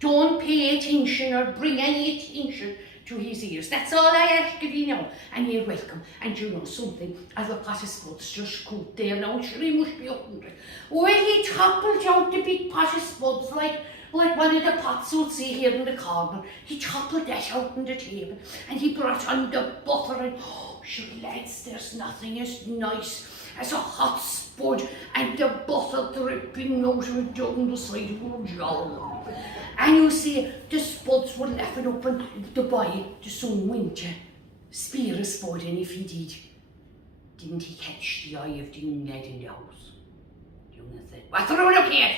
don't pay attention or bring any attention to his ears. That's all I ask of you now, and you're welcome. And you know something, I've a pot of spuds just cooked there now, sure he must be hungry." Well, he toppled out the big pot of spuds like one of the pots you'll see here in the corner. He toppled that out on the table, and he brought on the butter, and oh, sure lads, there's nothing as nice as a hot spud and the butter dripping out of it down the side of her jaw. And you see, the spuds were laughing up and the boy, the son went to spear a spud, and if he didn't he catch the eye of the young lad in the house? The young lad said, "What are you looking at?"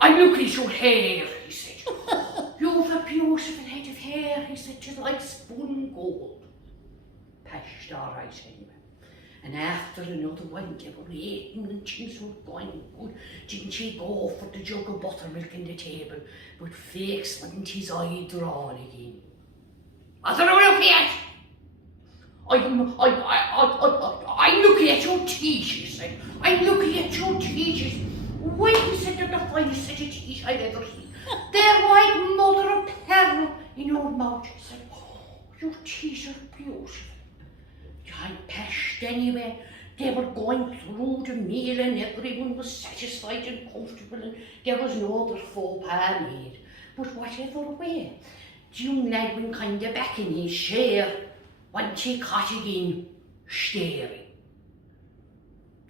"I'm looking at your hair," he said. "You've a beautiful head of hair," he said, "just like spun gold." Pashed all right anyway. And after another one, they were eating and things were going good. Didn't he go for the jug of buttermilk in the table? But Fakes wouldn't his eye drawn again. "What are you looking at?" I'm looking at your teeth," he said. "I'm looking at your teeth." "Wait," he said, "they're the finest set of teeth I've ever seen. They're like mother of pearl in your mouth." He said, "Oh, your teeth are beautiful." I pashed anyway. They were going through the meal and everyone was satisfied and comfortable and there was no other faux pas made. But whatever way, the young lad went kind of back in his chair when he caught again staring.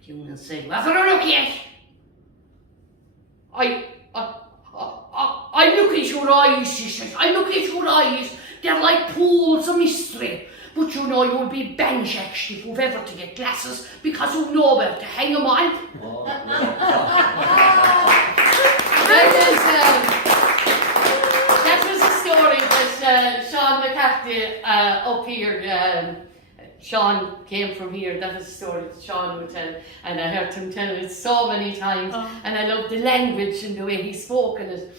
The young man said, "What are you looking at?" I'm looking at your eyes," he said. "I'm looking at your eyes. They're like pools of mystery. But you know you'll be banjaxed if you've ever to get glasses because you'll know where to hang them on." That was a story that Sean McCarthy up here, Sean came from here. That was a story that Sean would tell, and I heard him tell it so many times, and I loved the language and the way he spoke in it.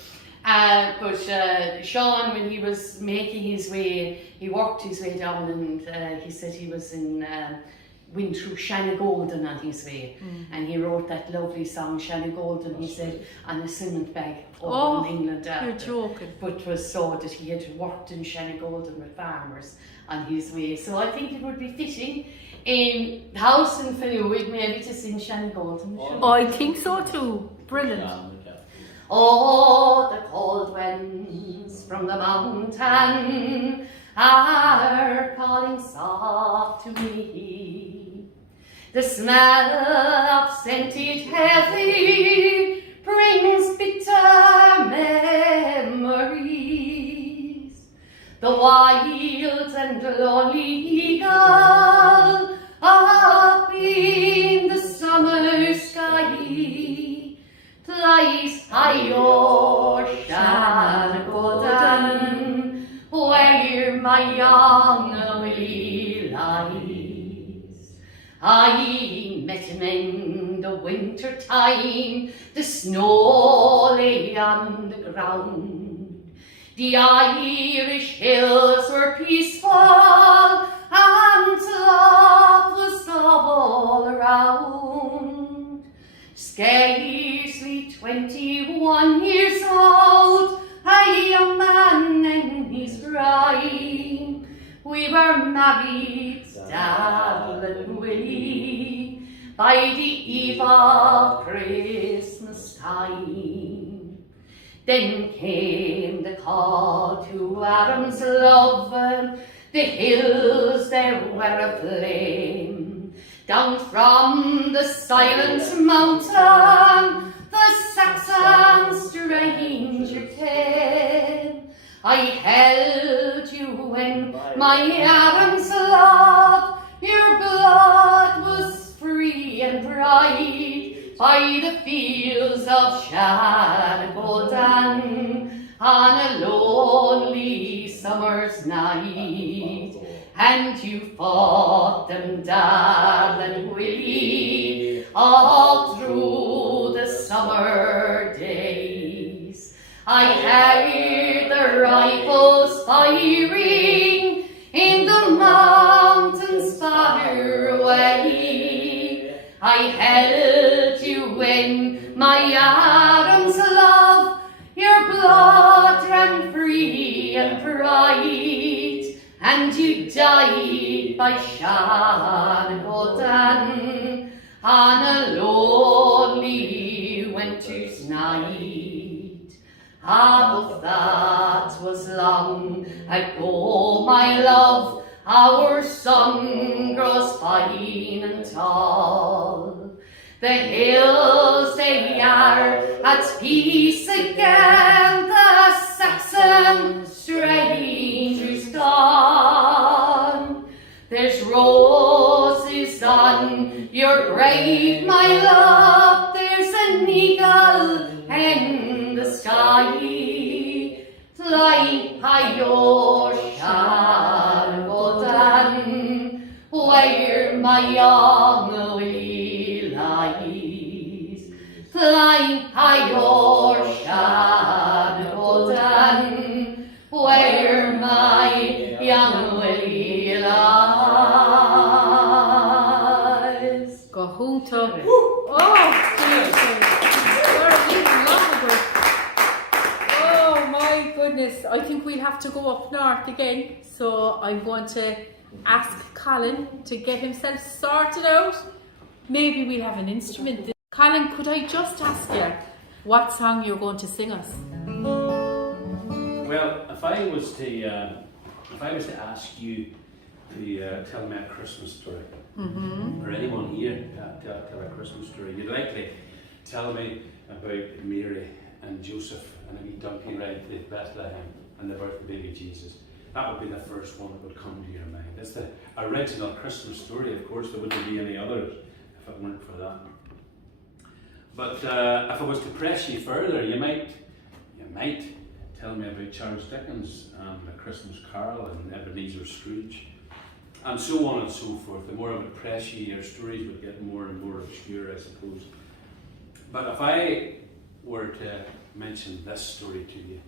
But Sean, when he was making his way, he worked his way down, and he said he was went through Shannagolden on his way, and he wrote that lovely song Shannagolden, he said, on a cement bag over in England after. You're joking. But it was so that he had worked in Shannagolden with farmers on his way. So I think it would be fitting in House and Fallowed maybe to sing Shannagolden. Oh, I think so too. Brilliant. Oh, the cold winds from the mountain are calling soft to me. The smell of scented heather brings bitter memories. The wild and lonely eagle up in the summer sky flies high o'er Shannagolden, where my young Willie lies. I met him in the winter time, the snow lay on the ground. The Irish hills were peaceful, and love was all around. Scarcely 21 years old, a young man and his bride. We were married, Dad and Willie, by the eve of Christmas time. Then came the call to Adam's love, the hills there were aflame. Down from the silent mountain, the Saxon stranger came. I held you in my Adam's love, your blood was free and bright, by the fields of Shannagolden, on a lonely summer's night. And you fought them, Dad and Willie, all through the summer days. I heard the rifles firing in the mountains far away. I held you in my Adam's love, your blood ran free and bright. And you died by Shannagolden on a lonely winter's night. Ah, but that was long ago, my love, our sun grows fine and tall. The hills they are at peace again, the Saxon strangers gone. There's roses on your grave, my love, there's an eagle in the sky, flying high your shadow down, where my young Willie lies. Flying high your shadow down, where my young Willie lies. Go home to. Oh, Jesus. Oh my goodness. I think we'll have to go up north again. So I'm going to ask Colin to get himself sorted out. Maybe we'll have an instrument. Colin, could I just ask you what song you're going to sing us? Well, if I was to ask you to tell me a Christmas story, or anyone here tell a Christmas story, you'd likely tell me about Mary and Joseph and a wee donkey ride to Bethlehem and the birth of baby Jesus. That would be the first one that would come to your mind. It's the original Christmas story, of course. There wouldn't be any others if it weren't for that. But if I was to press you further, you might tell me about Charles Dickens and A Christmas Carol and Ebenezer Scrooge, and so on and so forth. The more I would press you, your stories would get more and more obscure, I suppose. But if I were to mention this story to you,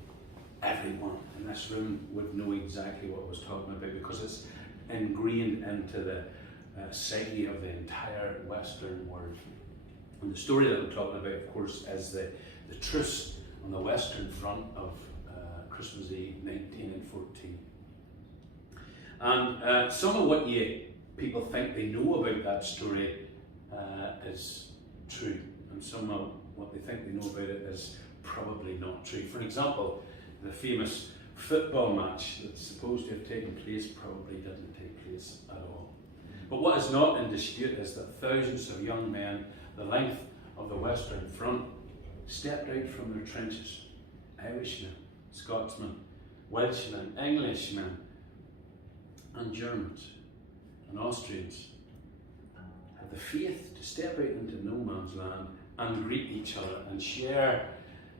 everyone in this room would know exactly what I was talking about, because it's ingrained into the psyche of the entire Western world. And the story that I'm talking about, of course, is the truce on the Western Front of Christmas Eve 1914. And some of what people think they know about that story is true, and some of what they think they know about it is probably not true. For example, the famous football match that's supposed to have taken place probably didn't take place at all. But what is not in dispute is that thousands of young men, the length of the Western Front, stepped out from their trenches. Irishmen, Scotsmen, Welshmen, Englishmen, and Germans, and Austrians had the faith to step out into no man's land and greet each other and share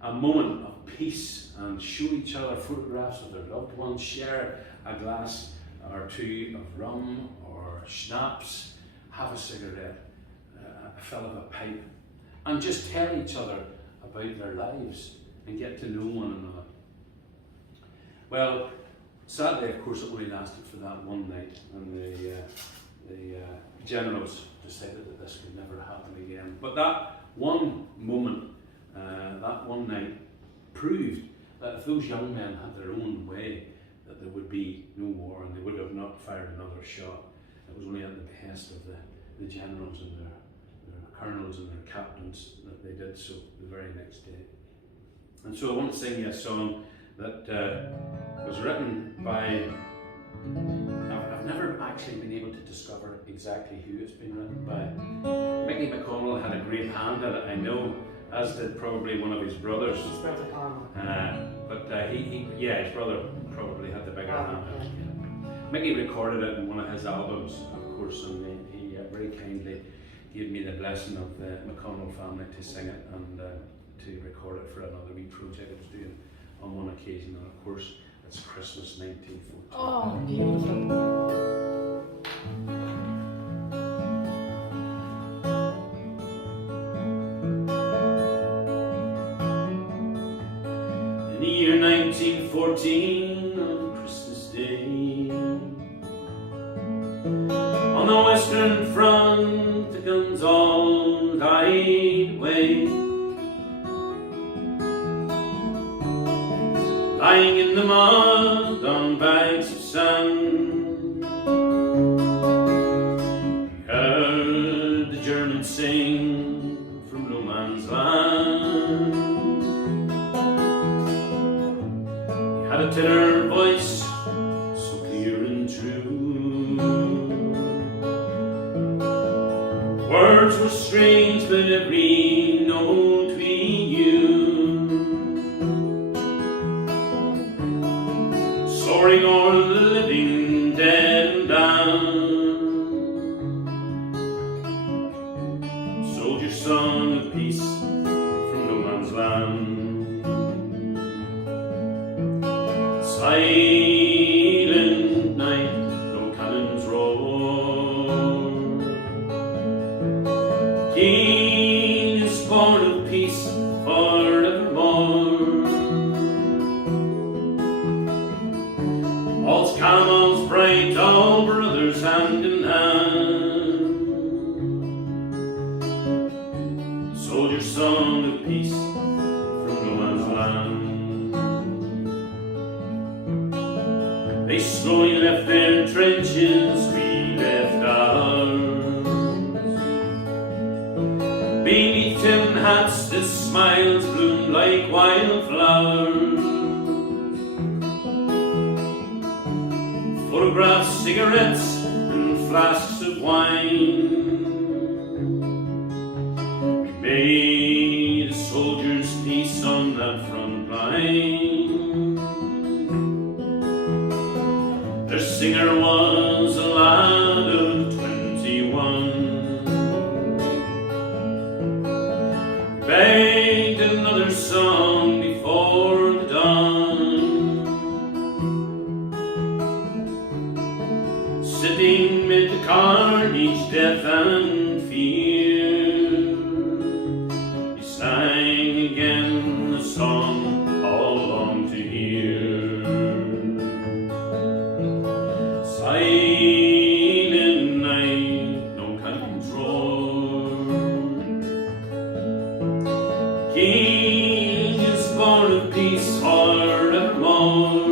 a moment of peace and show each other photographs of their loved ones, share a glass or two of rum or schnapps, have a cigarette, a fill of a pipe, and just tell each other about their lives and get to know one another. Well, sadly, of course, it only lasted for that one night, and the generals decided that this could never happen again. But that one moment, that one night, proved that if those young men had their own way, that there would be no war, and they would have not fired another shot. It was only at the behest of the generals and their colonels and their captains that they did so the very next day. And so I want to sing you a song that was written by, I've never actually been able to discover exactly who it's been written by. Mickey McConnell had a great hand in it, I know, as did probably one of his brothers. His brother Colin. But his brother probably had the bigger hand in it. Mickey recorded it in one of his albums, of course, and he very kindly gave me the blessing of the McConnell family to sing it and to record it for another wee project I was doing on one occasion, and of course it's Christmas 1914. Oh, beautiful. In the year 1914, on Christmas Day, on the Western Front, the guns all died away. Lying in the mud on bags of sand, we heard the Germans sing from no man's land. He had a tenor voice so clear and true, Words were strange, but every note we knew, soaring o'er the living, dead and down. Soldier song of peace from no man's land. Silent night, no cannons roar. King is born of peace forevermore. All's calm, all's bright, all brothers hand in hand. Soldier's song of peace from no man's land. They slowly left their trenches, we left ours. Beneath tin hats, the smiles bloomed like wildflowers. Photographs, cigarettes, and flasks of wine. We made a soldier's peace on that front line. Their singer was a lad of 21. Begged another song before the dawn. Sitting mid the carnage, death and fear, he sang again the song all long to hear. Silent night, no cannons roar. King is born of peace forevermore.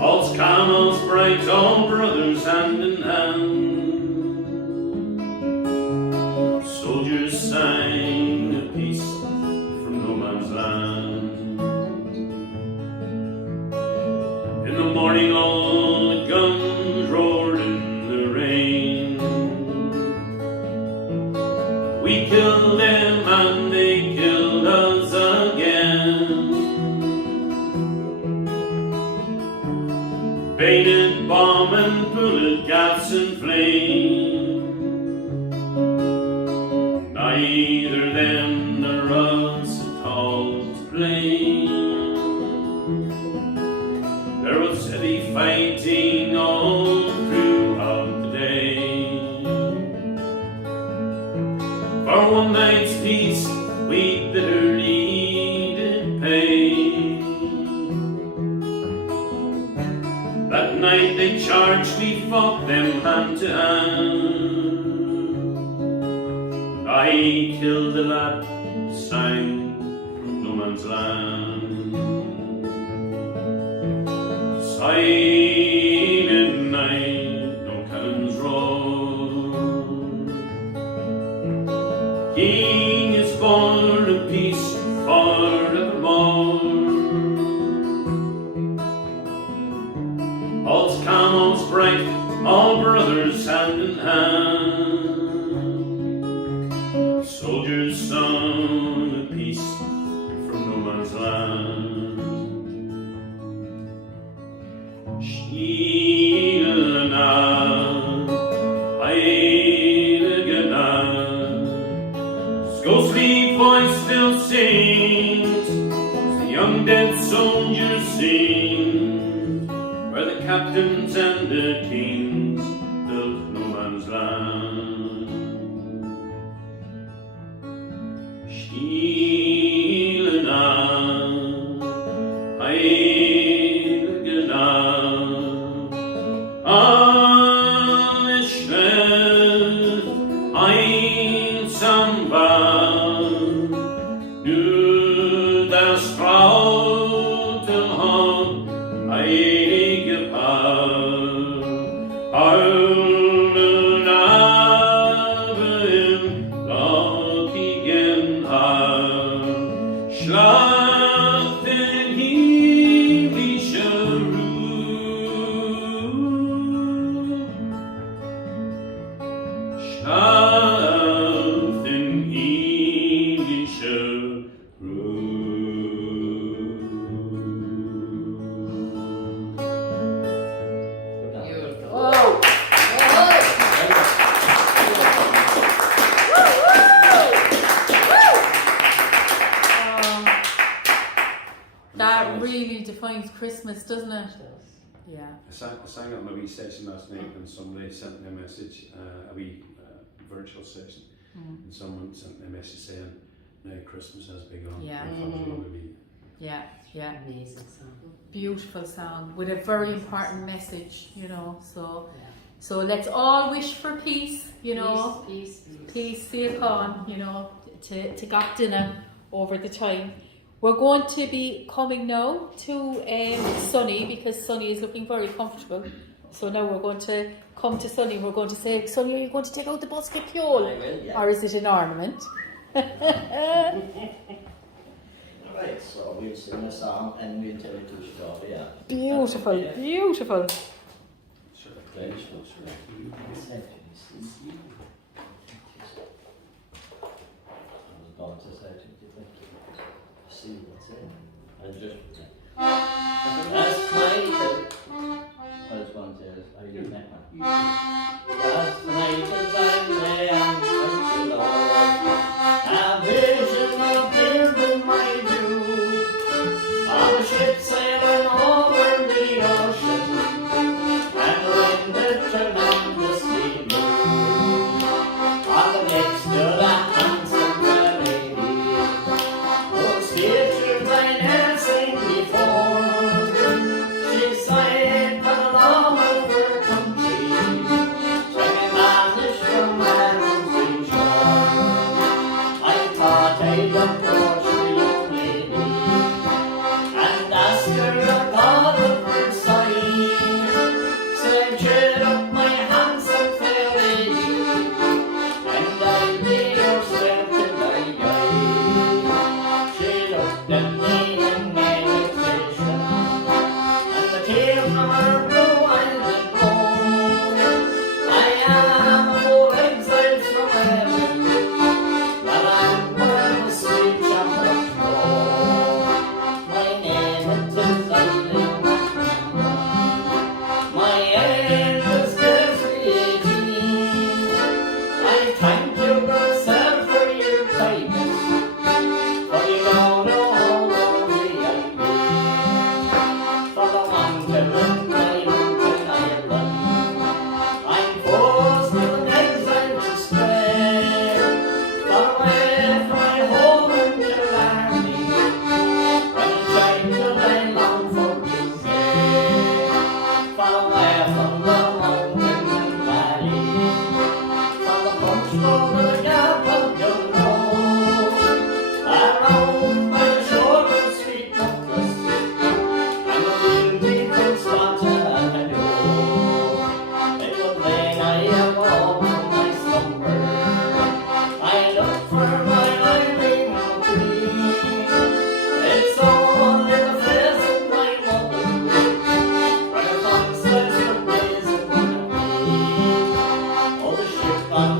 All's calm, all's bright, all brothers hand in hand. Soldiers sang of peace from no man's land. In the morning all the guns roared in the rain. We killed them and they killed us again. Painted bomb and bullet, gas and flame. Neither them nor us at all to blame. There was heavy fighting all throughout the day. For one night's peace we bitterly did pay. That night they charged, we fought them hand to hand. I killed the lad, sang from no man's land. Silent night, no cannons roar. King is born of peace forevermore. All's calm, all's bright, all brothers hand in hand. Soldiers song of peace from no man's land. Sheelana, Eilgana, his ghostly voice still sings, the young dead soldiers sing, where the captains and the kings built no man's land. Sheelana, Eilgana, Alishlet, Einsamba, nu das Frautelhand, Eilige Paar, Allen Abend, Lockigen Haar, Schlacht den himmlische Ruhe. Christmas, doesn't it? Yeah. I sang on a wee session last night and somebody sent me a message, a wee virtual session, and someone sent me a message saying, now Christmas has begun. Yeah. I thought it was going to be Yeah, yeah. Amazing song. Beautiful song with a very important message, you know. So, Yeah. so let's all wish for peace, you know. Peace. Peace be upon, you know, to got dinner over the time. We're going to be coming now to Sonny, because Sonny is looking very comfortable. So now we're going to come to Sonny. We're going to say, Sonny, are you going to take out the basket I pole? will, yeah. Or is it an ornament? Right, so we'll sing a song and we'll tell it to story, yeah. Beautiful, beautiful. sure. Very sure, sure. I was about to say to you, see what's in. I just last night, I was going to say, are you getting that one? Last night as I lay on my pillow, a vision appeared in my view, of a ship sailing over the ocean, and when it turned on the sea blue, on the next to the handsome fair lady, whose features I never seen before. She sighed for the love of her country, singing vanish from Ireland's shore. I thought I'd approach the young lady and ask her about her sign, saying, cheer up my handsome fair lady, and I'll be your slave till I die. She looked at me in meditation, and the tears from her blue eyes did flow. I am a poor exile from heaven, but I'm where the sweet shepherds grow. My name is Gillen, my age is scarcely 18. I thank you, good sir, for your kindness, for you don't know how lonely I've been. For the wandering time in Ireland, I'm forced with an exile to stay, far away from my home in Killarney, when a child I long for to say, far away from the mountain and valley, from the punch over the gap of the road, around by the shore of sweet Douglas, and the beautiful spot at the door. It was then I awoke from my slumber. I looked for my Irene tree. It's all in the face of my mother, where the sunsets were blazing at me. Oh, the ship on